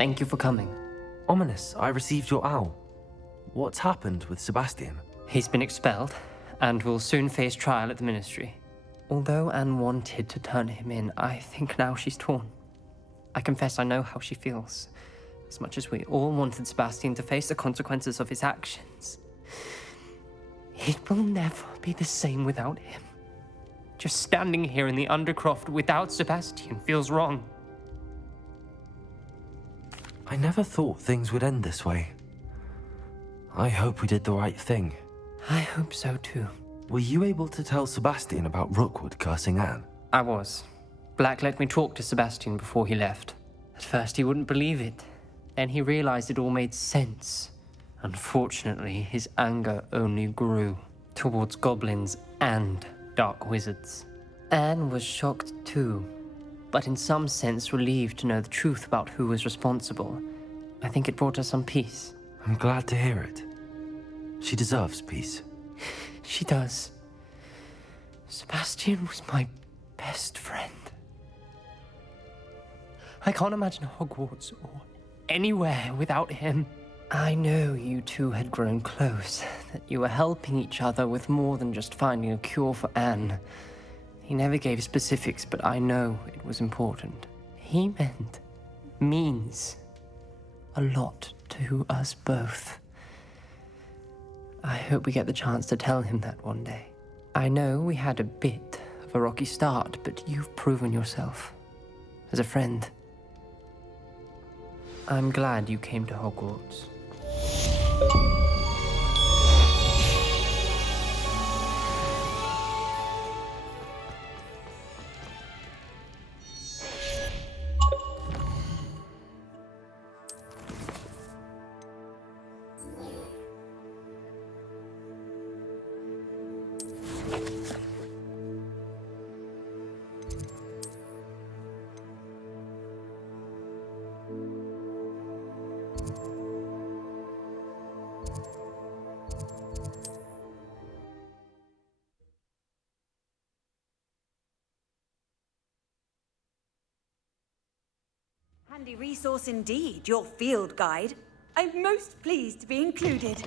Thank you for coming. Ominous, I received your owl. What's happened with Sebastian? He's been expelled, and will soon face trial at the Ministry. Although Anne wanted to turn him in, I think now she's torn. I confess I know how she feels. As much as we all wanted Sebastian to face the consequences of his actions, it will never be the same without him. Just standing here in the Undercroft without Sebastian feels wrong. I never thought things would end this way. I hope we did the right thing. I hope so too. Were you able to tell Sebastian about Rookwood cursing Anne? I was. Black let me talk to Sebastian before he left. At first he wouldn't believe it. Then he realized it all made sense. Unfortunately, his anger only grew towards goblins and dark wizards. Anne was shocked too, but in some sense relieved to know the truth about who was responsible. I think it brought her some peace. I'm glad to hear it. She deserves peace. She does. Sebastian was my best friend. I can't imagine Hogwarts or anywhere without him. I know you two had grown close, that you were helping each other with more than just finding a cure for Anne. He never gave specifics, but I know it was important. He means a lot to us both. I hope we get the chance to tell him that one day. I know we had a bit of a rocky start, but you've proven yourself as a friend. I'm glad you came to Hogwarts. Handy resource indeed, your field guide. I'm most pleased to be included.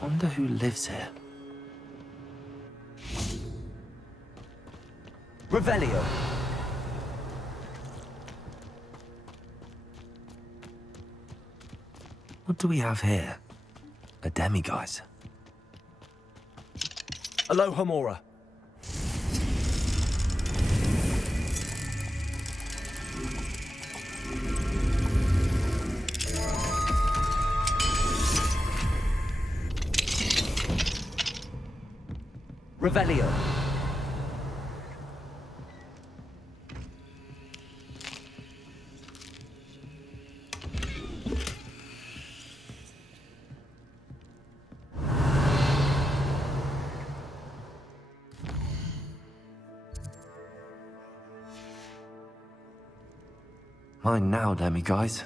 Wonder who lives here. Revelio. What do we have here? A demiguise. Aloha Mora. Revelio. Mine now, demiguise.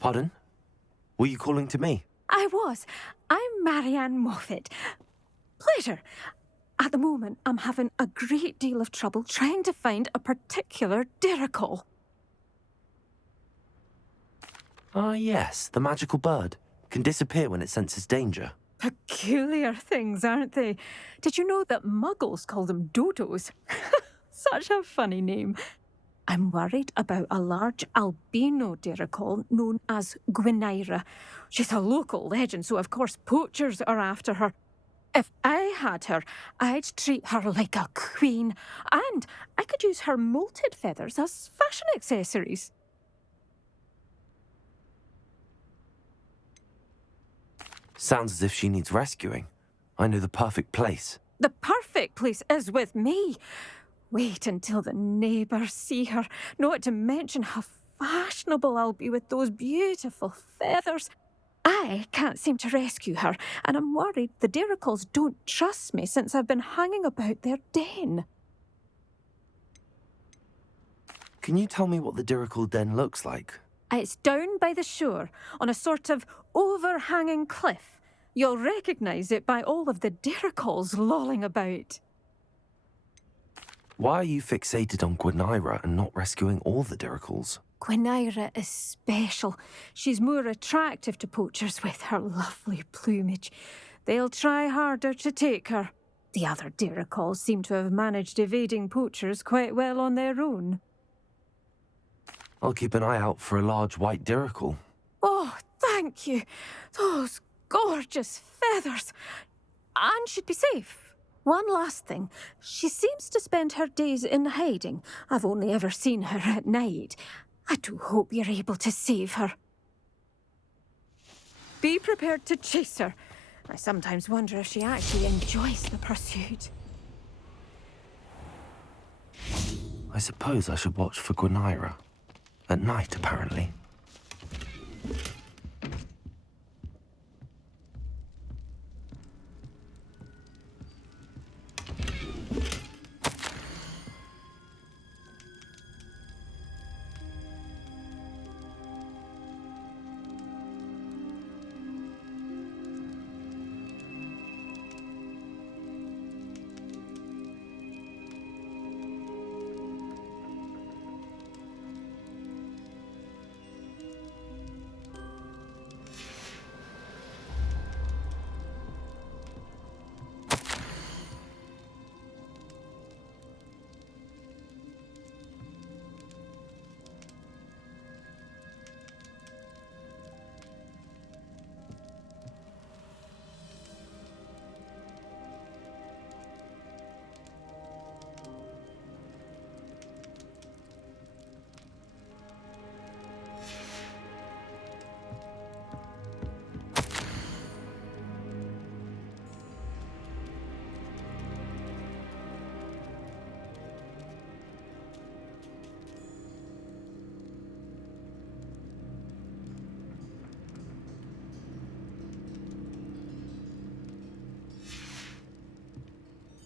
Pardon? Were you calling to me? I was. I'm Marianne Moffat. Pleasure. At the moment, I'm having a great deal of trouble trying to find a particular Diricol. Ah, yes, the magical bird. Can disappear when it senses danger. Peculiar things, aren't they? Did you know that Muggles call them dodos? Such a funny name. I'm worried about a large albino Diricol known as Gwynaira. She's a local legend, so of course poachers are after her. If I had her, I'd treat her like a queen, and I could use her molted feathers as fashion accessories. Sounds as if she needs rescuing. I know the perfect place. The perfect place is with me. wait until the neighbours see her, not to mention how fashionable I'll be with those beautiful feathers. I can't seem to rescue her, and I'm worried the Diricles don't trust me since I've been hanging about their den. Can you tell me what the Diricle Den looks like? It's down by the shore, on a sort of overhanging cliff. You'll recognise it by all of the Diricles lolling about. Why are you fixated on Gwynaira and not rescuing all the Diricles? Gwynaira is special. She's more attractive to poachers with her lovely plumage. They'll try harder to take her. The other Diricles seem to have managed evading poachers quite well on their own. I'll keep an eye out for a large white Diricle. Oh, thank you. Those gorgeous feathers. And she'd be safe. One last thing. She seems to spend her days in hiding. I've only ever seen her at night. I do hope you're able to save her. Be prepared to chase her. I sometimes wonder if she actually enjoys the pursuit. I suppose I should watch for Gwynaira. At night, apparently.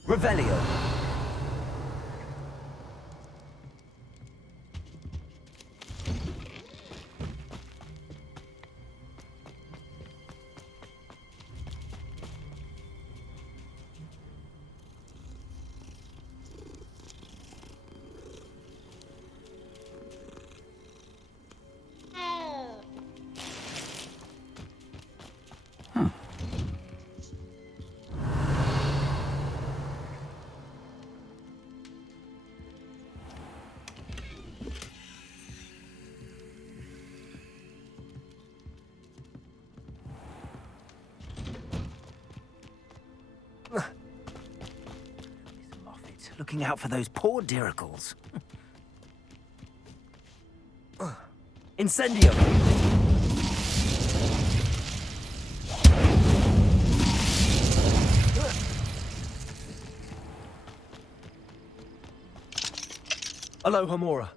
Revelio. Looking out for those poor Diricles. Incendio. Alohomora.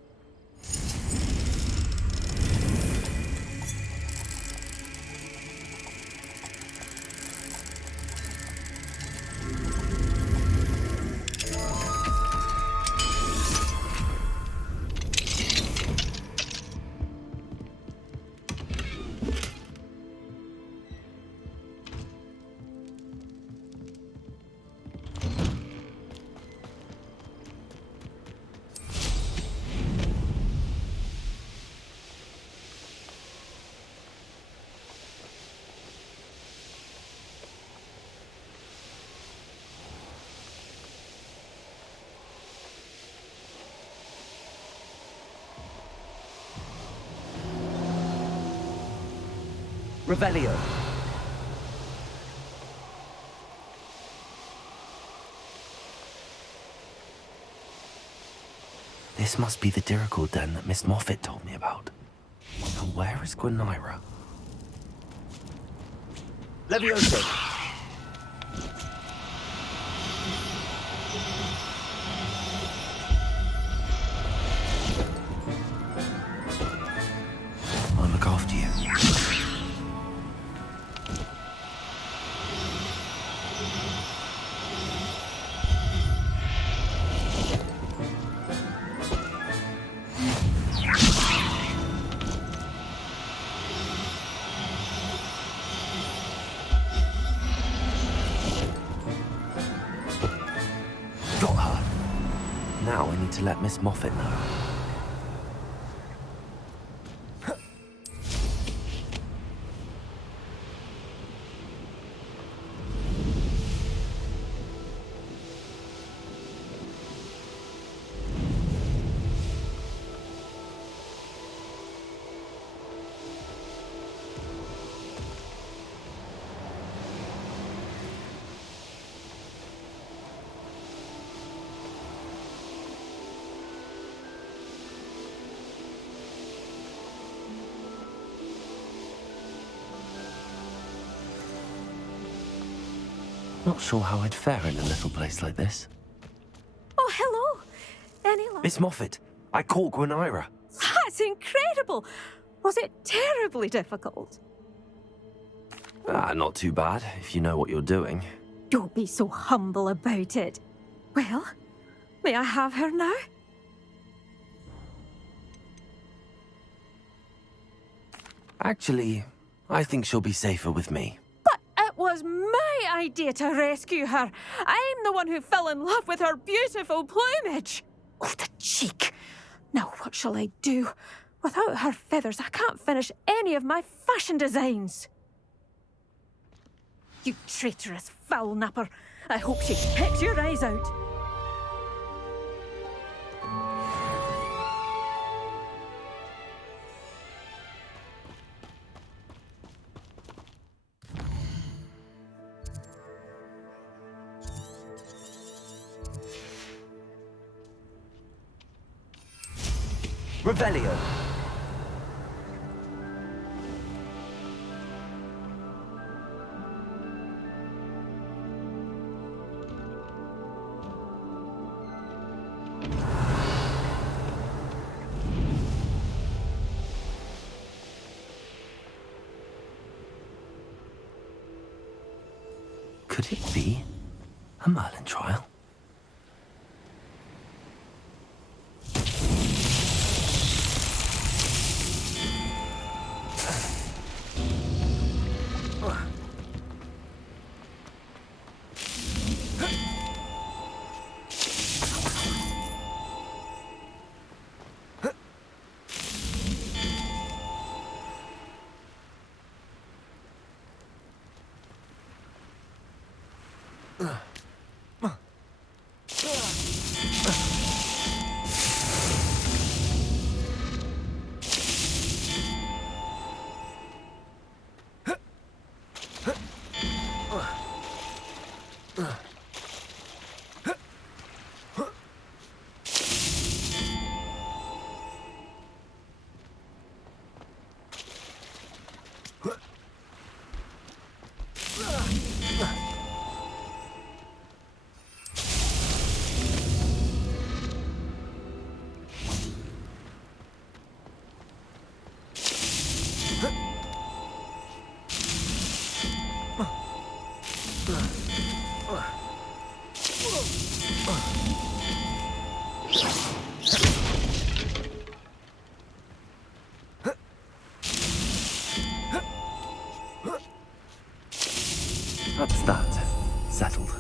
Revelio. This must be the Diricle Den that Miss Moffat told me about. Now where is Gwynaira? Levioso. Now I need to let Miss Moffat know. Not sure how I'd fare in a little place like this. Oh, hello. Any luck? Miss Moffat, I caught Gwenira. That's incredible. Was it terribly difficult? Not too bad, if you know what you're doing. Don't be so humble about it. Well, may I have her now? Actually, I think she'll be safer with me. But it was my idea to rescue her. I'm the one who fell in love with her beautiful plumage. Oh, the cheek. Now what shall I do? Without her feathers, I can't finish any of my fashion designs. You traitorous foul napper. I hope she pecks your eyes out. Revelio. Could it be a Merlin trial? That's that. Settled.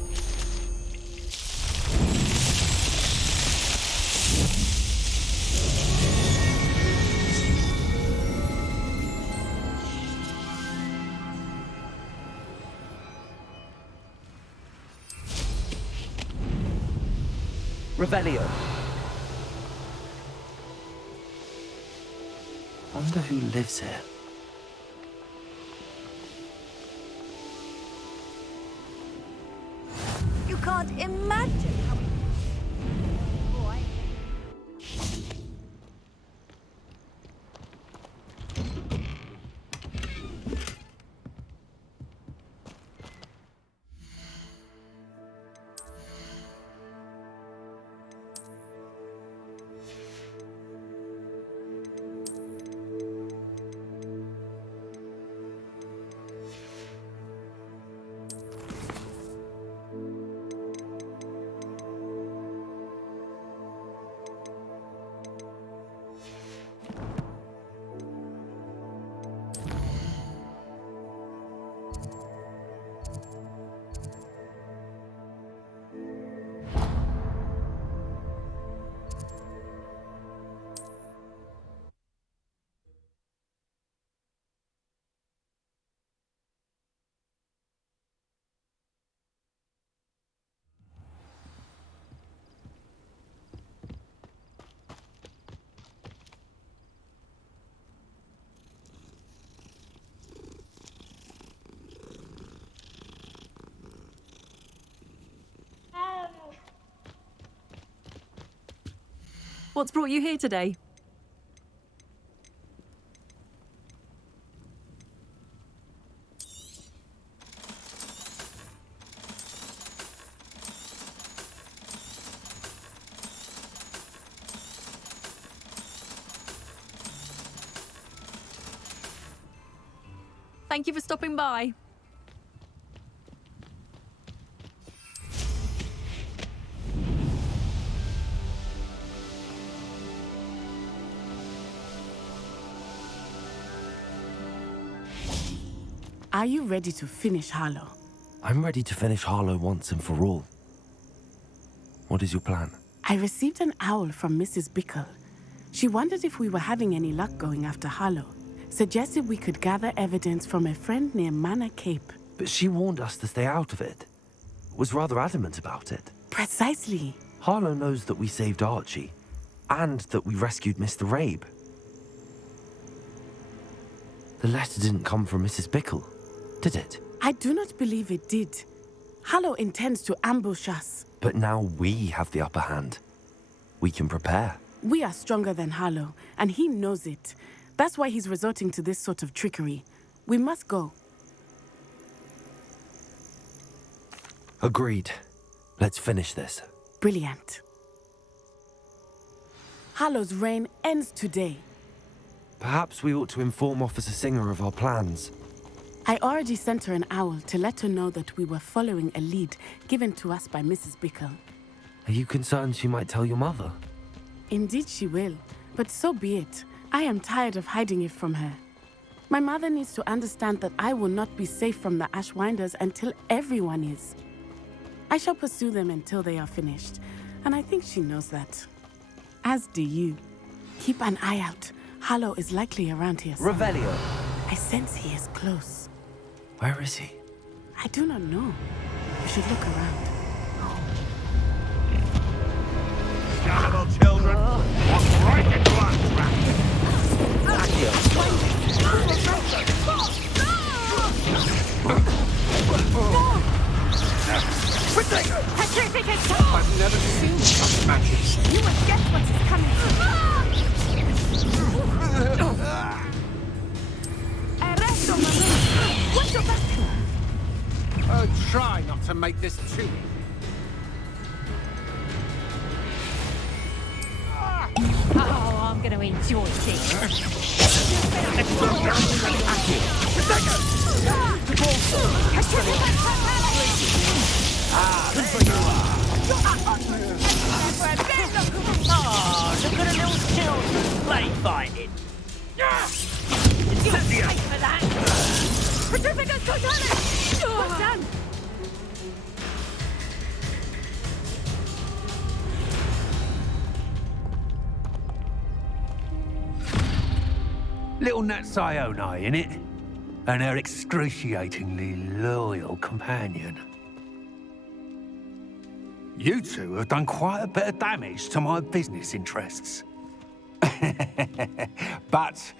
Revelio. Wonder who lives here. You can't imagine how... Boy. What's brought you here today? Thank you for stopping by. Are you ready to finish Harlow? I'm ready to finish Harlow once and for all. What is your plan? I received an owl from Mrs. Bickle. She wondered if we were having any luck going after Harlow. Suggested we could gather evidence from a friend near Manor Cape. But she warned us to stay out of it. Was rather adamant about it. Precisely. Harlow knows that we saved Archie, and that we rescued Mr. Rabe. The letter didn't come from Mrs. Bickle, did it? I do not believe it did. Harlow intends to ambush us. But now we have the upper hand. We can prepare. We are stronger than Harlow, and he knows it. That's why he's resorting to this sort of trickery. We must go. Agreed. Let's finish this. Brilliant. Harlow's reign ends today. Perhaps we ought to inform Officer Singer of our plans. I already sent her an owl to let her know that we were following a lead given to us by Mrs. Bickle. Are you concerned she might tell your mother? Indeed she will, but so be it. I am tired of hiding it from her. My mother needs to understand that I will not be safe from the Ashwinders until everyone is. I shall pursue them until they are finished, and I think she knows that. As do you. Keep an eye out. Harlow is likely around here somewhere. Revelio. I sense he is close. Where is he? I do not know. You should look around. Little children, walk right into our trap. I've never seen such magic. You will get what is coming. Arresto, Marie. What's your back? Oh, try not to make this too easy. Oh, I'm going to enjoy this. Oh, look at the little children play fighting. You'll pay for that. Petrificus Totalis! Well done. Little Nat Sione, innit? And her excruciatingly loyal companion. You two have done quite a bit of damage to my business interests. But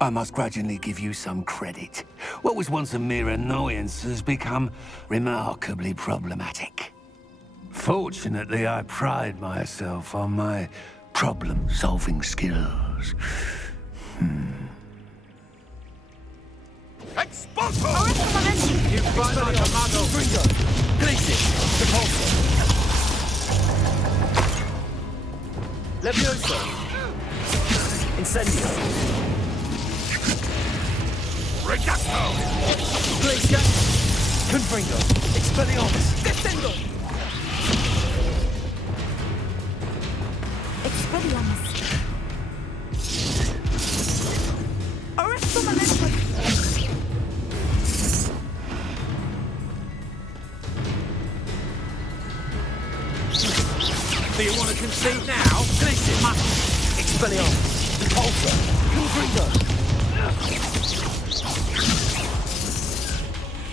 I must grudgingly give you some credit. What was once a mere annoyance has become remarkably problematic. Fortunately, I pride myself on my problem-solving skills. Expoto! You fight like a muggle. Gringo. Glacis. Repulsor. Levioso. Incendio. Reducto! Glacia. Confringo. Expelliarmus. Descendo. Expelliarmus. Arresto Momentum. Do you want to concede now? Glacis. Expelliarmus. Repulsor. Confringo.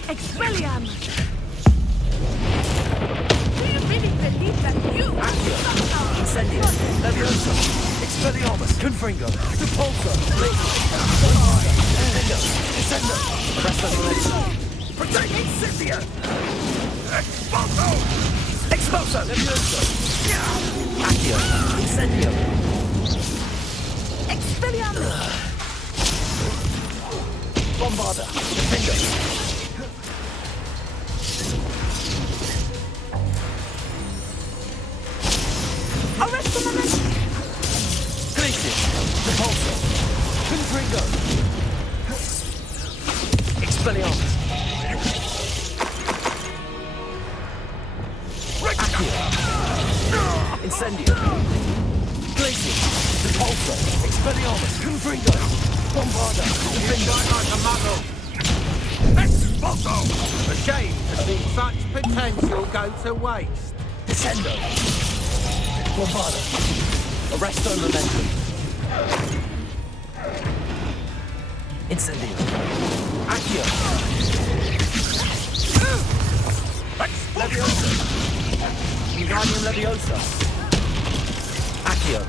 Expelliarmus. Do you really believe that you... Incendio. Levioso. Expelliarmus. Confringo. Repulsor. Descendo. Arresto. Protect Incendio. Expoto! Expulso. Levioso. Accio. Incendio. Expelliarmus! Bombarder! Defender! Arrest the momentum! Glacius! Repulsor! Confringo! Expelliarmus! Accio! Incendio! Glacius! Repulsor! Expelliarmus! Confringo! Bombarder! Defender! Like a muzzle! Expulso! A shame to see such potential go to waste. Descendo! Bombarder! Arresto momentum! Incendio! Accio! Leviosa! Wingardium Leviosa! Accio!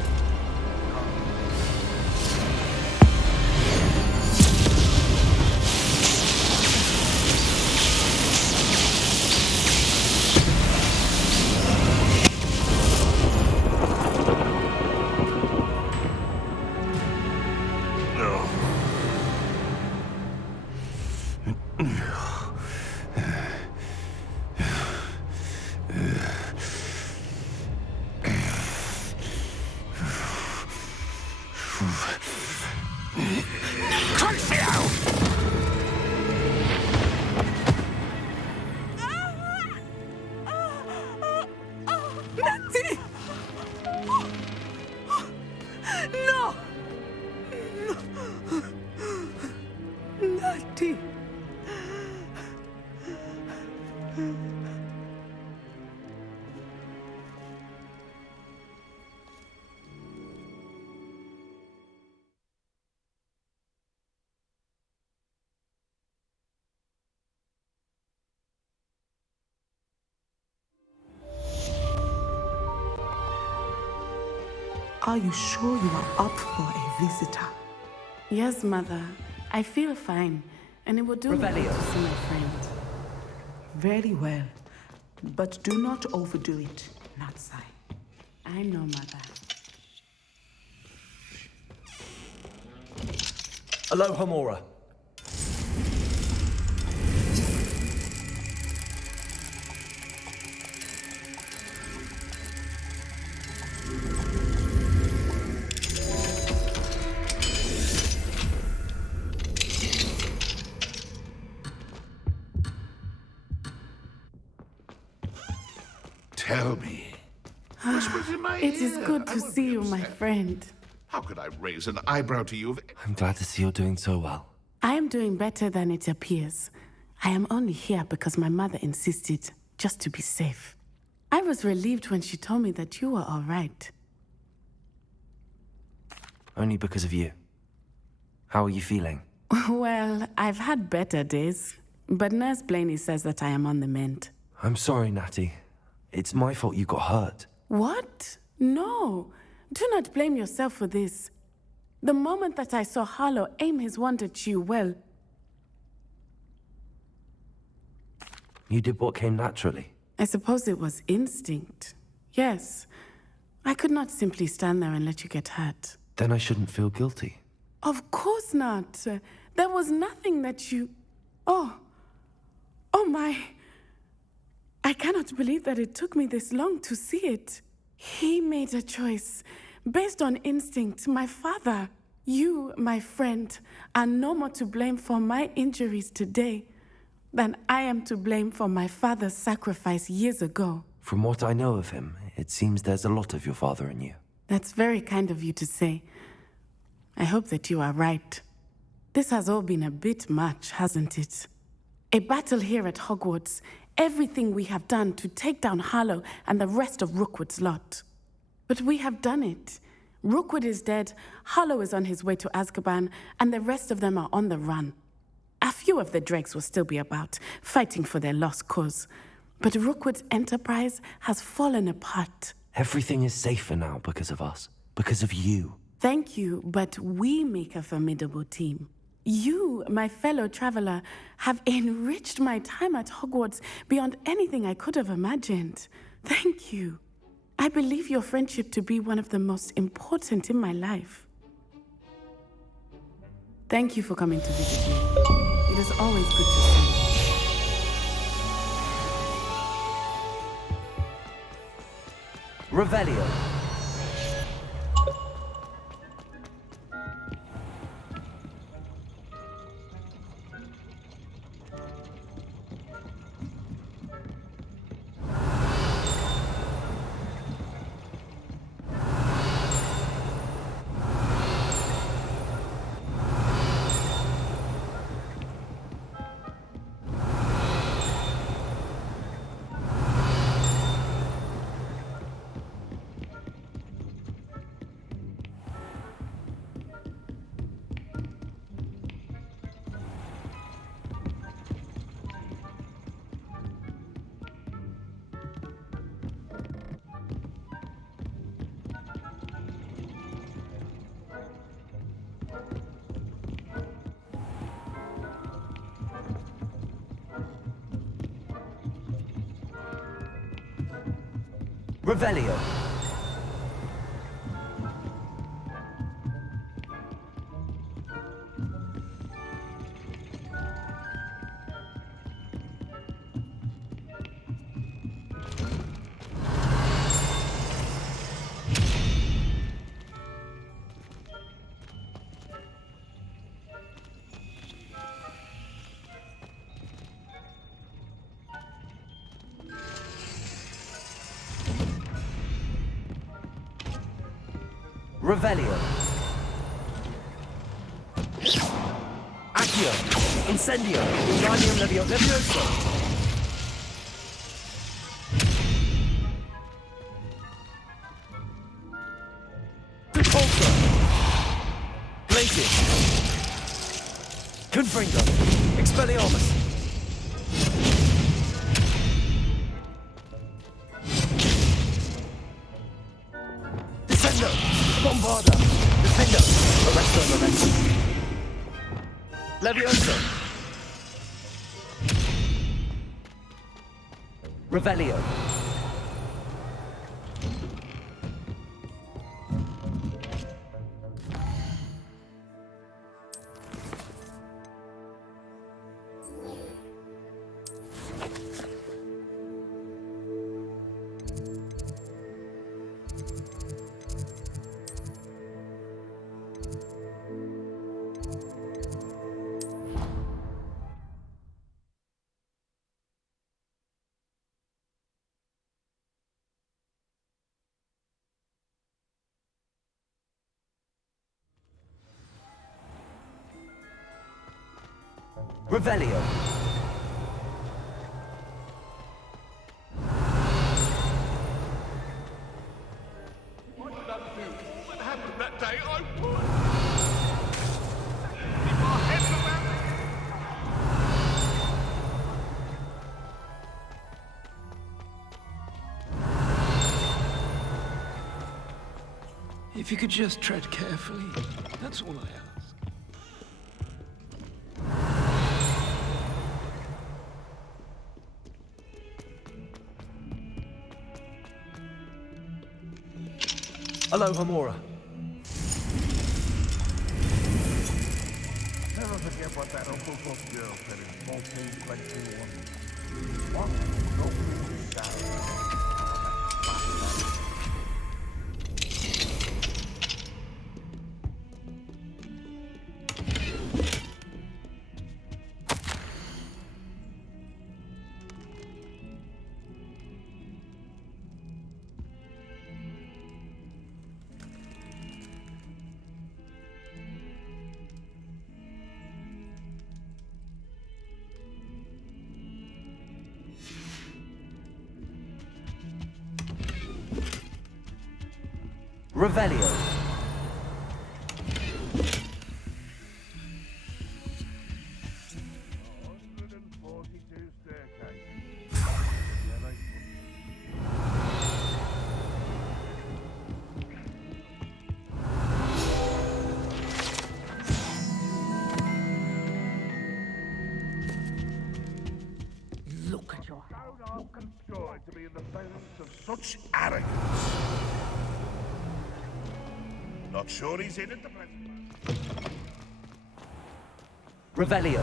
Are you sure you are up for a visitor? Yes, Mother. I feel fine, and it will do me good to see my friend. Very well. But do not overdo it, Natsai. I know, Mother. Aloha Mora. Tell me. Whispers in my It is ear. good I to won't see be you, my upset. friend. How could I raise an eyebrow to you? I'm glad to see you're doing so well. I am doing better than it appears. I am only here because my mother insisted, just to be safe. I was relieved when she told me that you were all right. Only because of you. How are you feeling? Well, I've had better days, but Nurse Blaney says that I am on the mend. I'm sorry, Natty. It's my fault you got hurt. What? No. Do not blame yourself for this. The moment that I saw Harlow aim his wand at you, well... You did what came naturally. I suppose it was instinct. Yes. I could not simply stand there and let you get hurt. Then I shouldn't feel guilty. Of course not. There was nothing that you... Oh. Oh my... I cannot believe that it took me this long to see it. He made a choice. Based on instinct, my father, you, my friend, are no more to blame for my injuries today than I am to blame for my father's sacrifice years ago. From what I know of him, it seems there's a lot of your father in you. That's very kind of you to say. I hope that you are right. This has all been a bit much, hasn't it? A battle here at Hogwarts, everything we have done to take down Harlow and the rest of Rookwood's lot. But we have done it. Rookwood is dead, Harlow is on his way to Azkaban, and the rest of them are on the run. A few of the dregs will still be about, fighting for their lost cause. But Rookwood's enterprise has fallen apart. Everything is safer now because of us. Because of you. Thank you, but we make a formidable team. You, my fellow traveler, have enriched my time at Hogwarts beyond anything I could have imagined. Thank you. I believe your friendship to be one of the most important in my life. Thank you for coming to visit me. It is always good to see you. Revelio. Revelio. Revelio. Accio. Incendio. Guardian Levioso. Repulsor. Glacius. Confringo. Expelliarmus. Descendo. Bombarda. Defendo. Arresto Momentum. Levioso. Revelio. Revelio. What did I do? What happened that day? I won! Keep our heads around If you could just tread carefully, that's all I ask. Hello, Hamura. Never forget what that Uncle Book girl said in 1421. What? No Revelio. Look at your and joy to be in the presence of such arrogance. Not sure he's in at the present. Revelio.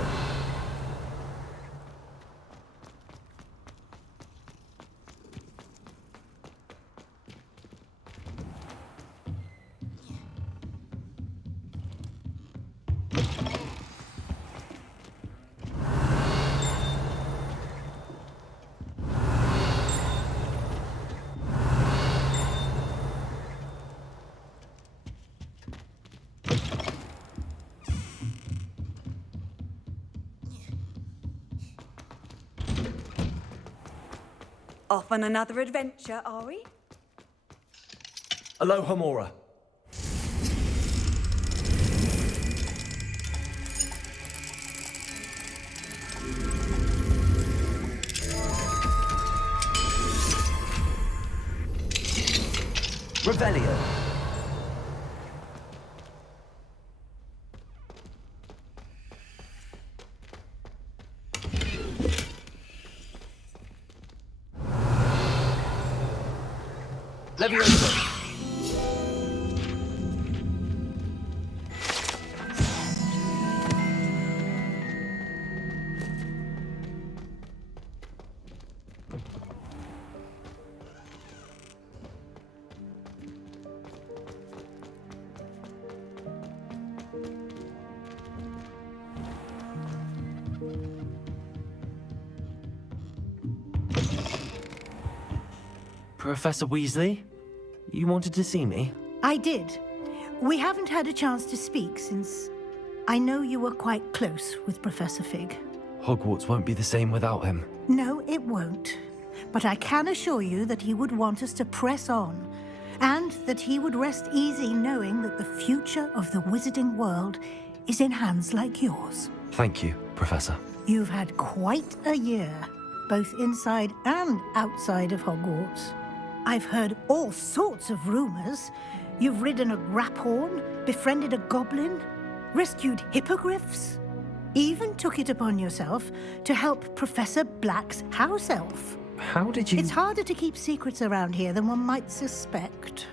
Off on another adventure, are we? Aloha Mora. Revelio. Leviosa. Professor Weasley? You wanted to see me? I did. We haven't had a chance to speak since I know you were quite close with Professor Fig. Hogwarts won't be the same without him. No, it won't. But I can assure you that he would want us to press on, and that he would rest easy knowing that the future of the wizarding world is in hands like yours. Thank you, Professor. You've had quite a year, both inside and outside of Hogwarts. I've heard all sorts of rumors. You've ridden a graphorn, befriended a goblin, rescued hippogriffs, even took it upon yourself to help Professor Black's house elf. How did you... It's harder to keep secrets around here than one might suspect.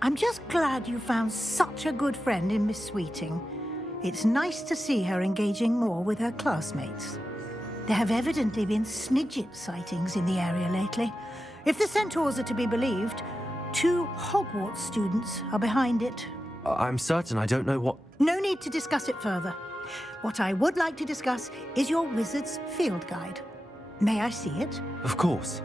I'm just glad you found such a good friend in Miss Sweeting. It's nice to see her engaging more with her classmates. There have evidently been Snidget sightings in the area lately. If the centaurs are to be believed, 2 Hogwarts students are behind it. I'm certain I don't know what... No need to discuss it further. What I would like to discuss is your wizard's field guide. May I see it? Of course.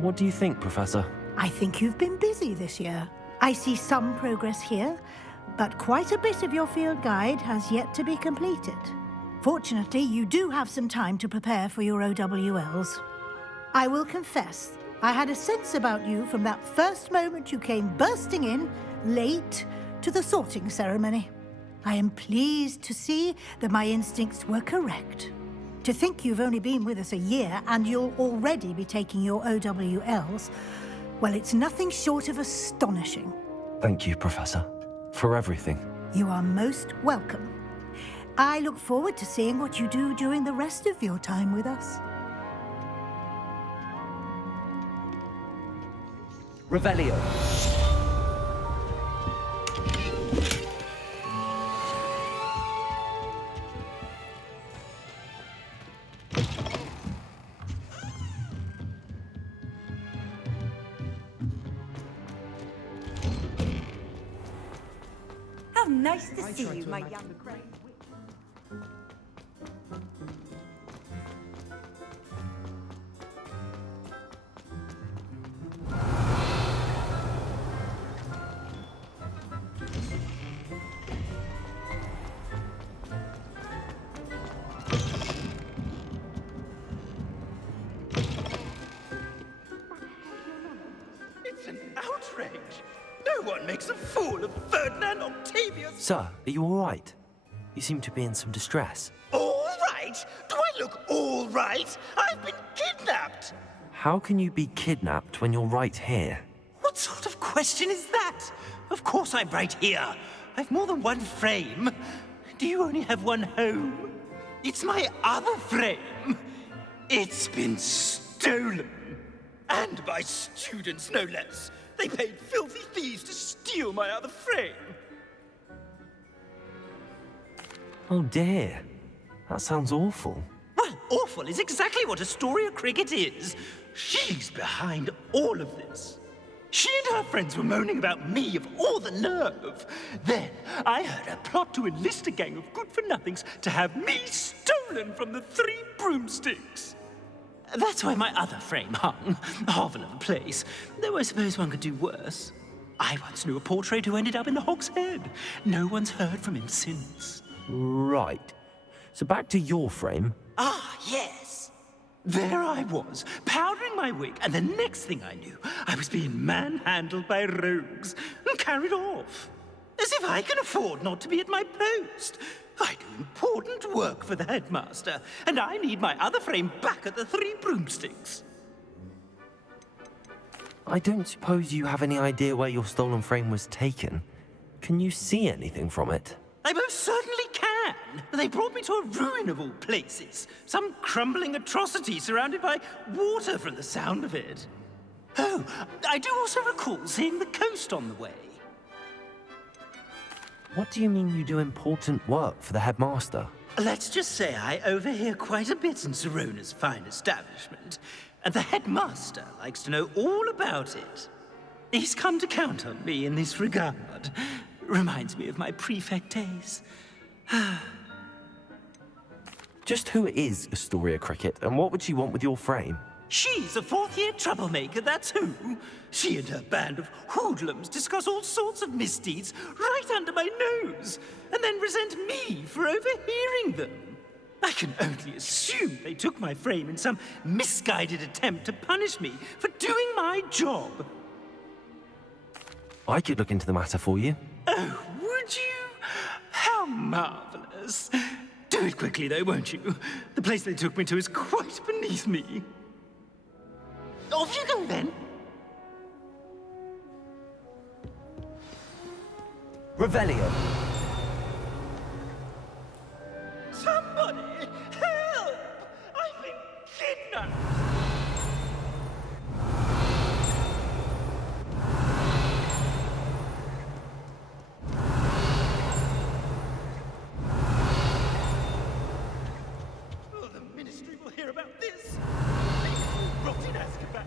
What do you think, Professor? I think you've been busy this year. I see some progress here, but quite a bit of your field guide has yet to be completed. Fortunately, you do have some time to prepare for your OWLs. I will confess, I had a sense about you from that first moment you came bursting in, late, to the sorting ceremony. I am pleased to see that my instincts were correct. To think you've only been with us a year and you'll already be taking your OWLs, well, it's nothing short of astonishing. Thank you, Professor, for everything. You are most welcome. I look forward to seeing what you do during the rest of your time with us. Revelio. How nice to see you, my young friend. It's an outrage. No one makes a fool of Ferdinand Octavius. Sir, are you all right? You seem to be in some distress. All right? Do I look all right? I've been kidnapped. How can you be kidnapped when you're right here? What sort of question is that? Of course I'm right here. I've more than one frame. Do you only have one home? It's my other frame. It's been stolen. And by students, no less. They paid filthy thieves to steal my other frame. Oh dear. That sounds awful. Well, awful is exactly what Astoria Cricket is. She's behind all of this. She and her friends were moaning about me of all the nerve. Then I heard her plot to enlist a gang of good-for-nothings to have me stolen from the 3 broomsticks. That's why my other frame hung. A hovel of a place. Though I suppose one could do worse. I once knew a portrait who ended up in the Hog's Head. No one's heard from him since. Right. So back to your frame. Ah, yes. There I was, powdering my wig, and the next thing I knew, I was being manhandled by rogues and carried off. As if I can afford not to be at my post. I do important work for the headmaster, and I need my other frame back at the 3 broomsticks. I don't suppose you have any idea where your stolen frame was taken. Can you see anything from it? I most certainly can. They brought me to a ruin of all places. Some crumbling atrocity surrounded by water from the sound of it. Oh, I do also recall seeing the coast on the way. What do you mean you do important work for the headmaster? Let's just say I overhear quite a bit in Sirona's fine establishment, and the headmaster likes to know all about it. He's come to count on me in this regard. Reminds me of my prefect days. Just who is Astoria Cricket, and what would she want with your frame? She's a 4th-year troublemaker, that's who. She and her band of hoodlums discuss all sorts of misdeeds right under my nose, and then resent me for overhearing them. I can only assume they took my frame in some misguided attempt to punish me for doing my job. I could look into the matter for you. Oh, would you? How marvelous. Do it quickly, though, won't you? The place they took me to is quite beneath me. Off you go, then. Revelio. Somebody, help! I've been kidnapped. Oh, the ministry will hear about this. Rot in Azkaban.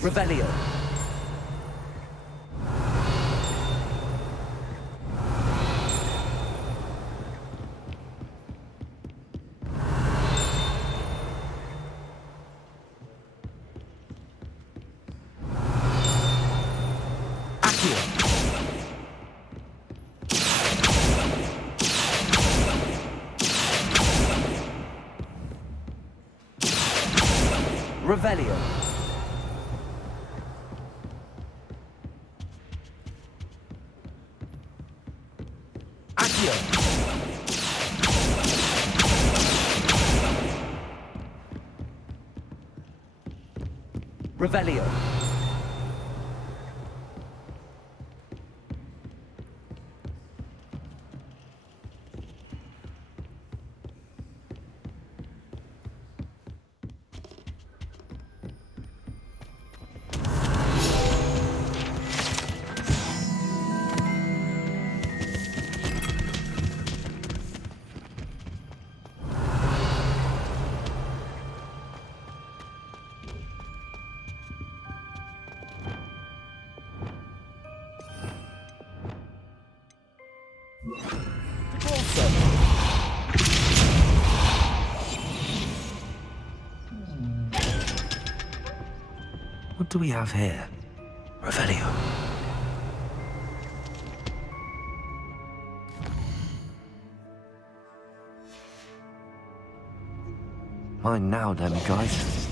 Revelio. Revelio. Accio. Revelio. What do we have here? Revelio. Mine now, damn it, guys.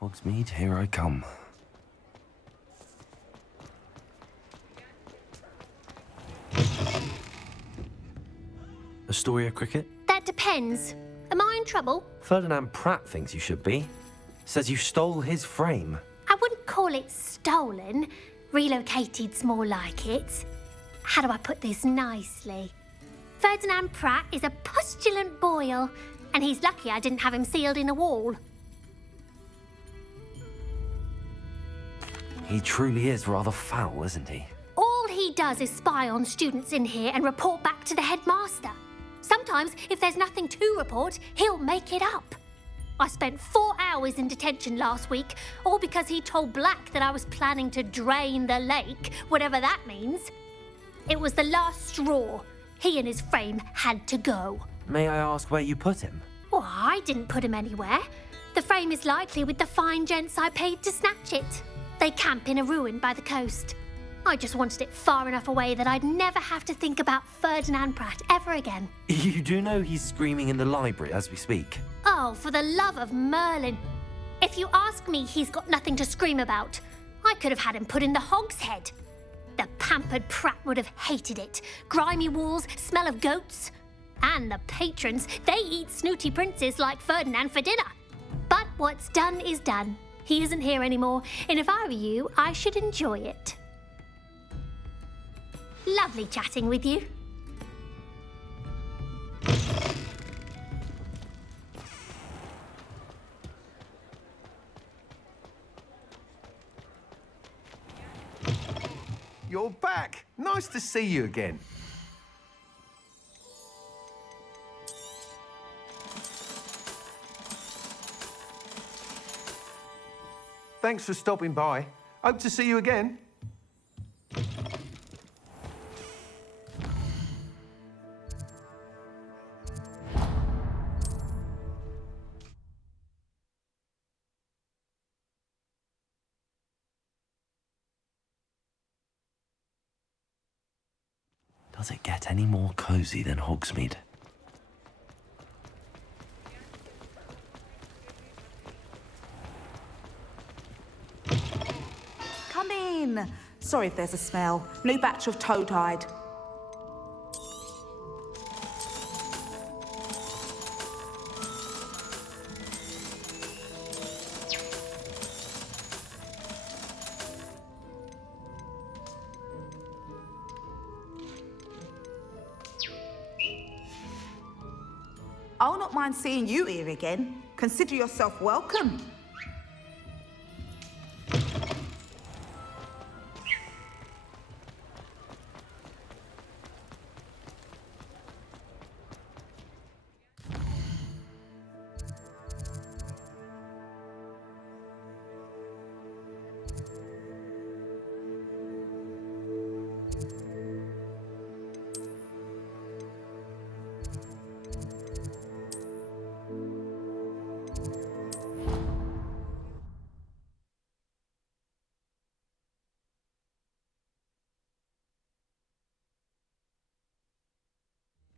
Hogsmeade, here I come. Astoria Cricket? That depends. Am I in trouble? Ferdinand Pratt thinks you should be. Says you stole his frame. I wouldn't call it stolen. Relocated's more like it. How do I put this nicely? Ferdinand Pratt is a postulant boil, and he's lucky I didn't have him sealed in a wall. He truly is rather foul, isn't he? All he does is spy on students in here and report back to the headmaster. Sometimes, if there's nothing to report, he'll make it up. I spent 4 hours in detention last week, all because he told Black that I was planning to drain the lake, whatever that means. It was the last straw. He and his frame had to go. May I ask where you put him? Well, I didn't put him anywhere. The frame is likely with the fine gents I paid to snatch it. They camp in a ruin by the coast. I just wanted it far enough away that I'd never have to think about Ferdinand Pratt ever again. You do know he's screaming in the library as we speak. Oh, for the love of Merlin. If you ask me, he's got nothing to scream about. I could have had him put in the hogshead. The pampered Pratt would have hated it. Grimy walls, smell of goats. And the patrons, they eat snooty princes like Ferdinand for dinner. But what's done is done. He isn't here anymore, and if I were you, I should enjoy it. Lovely chatting with you. You're back. Nice to see you again. Thanks for stopping by. Hope to see you again. Does it get any more cosy than Hogsmeade? Come in. Sorry if there's a smell. New batch of toad-hide. I'll not mind seeing you here again. Consider yourself welcome.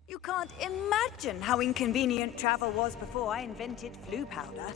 You can't imagine how inconvenient travel was before I invented flu powder.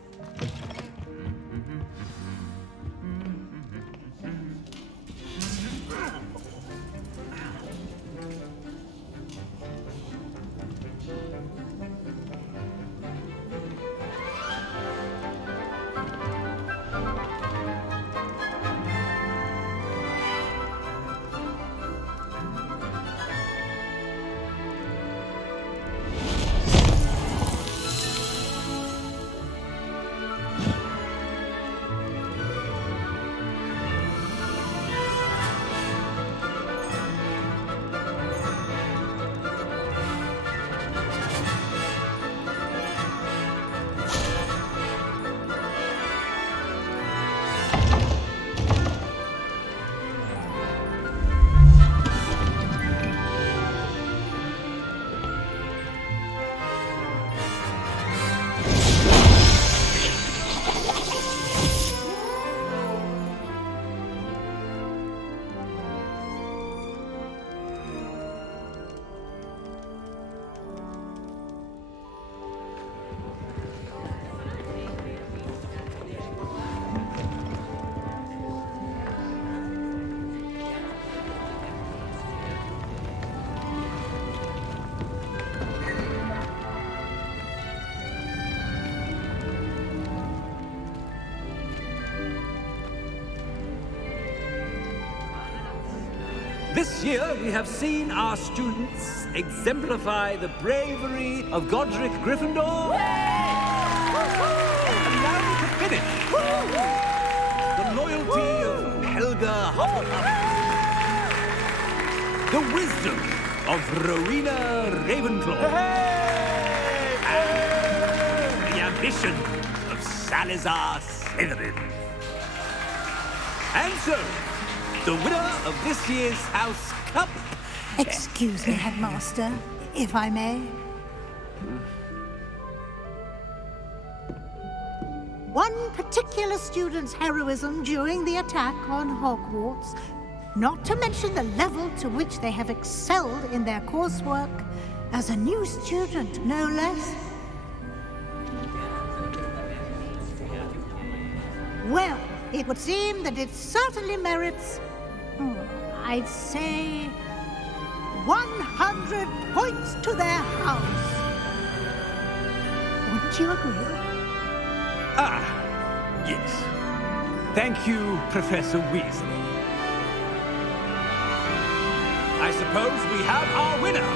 This year, we have seen our students exemplify the bravery of Godric Gryffindor. And now to finish, the loyalty of Helga Hufflepuff. The wisdom of Rowena Ravenclaw. And the ambition of Salazar Slytherin. And so, the winner of this year's House Cup... Excuse me, Headmaster, if I may. One particular student's heroism during the attack on Hogwarts, not to mention the level to which they have excelled in their coursework, as a new student, no less. Well, it would seem that it certainly merits, I'd say, 100 points to their house. Wouldn't you agree? Ah, yes. Thank you, Professor Weasley. I suppose we have our winner.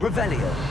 Revelio.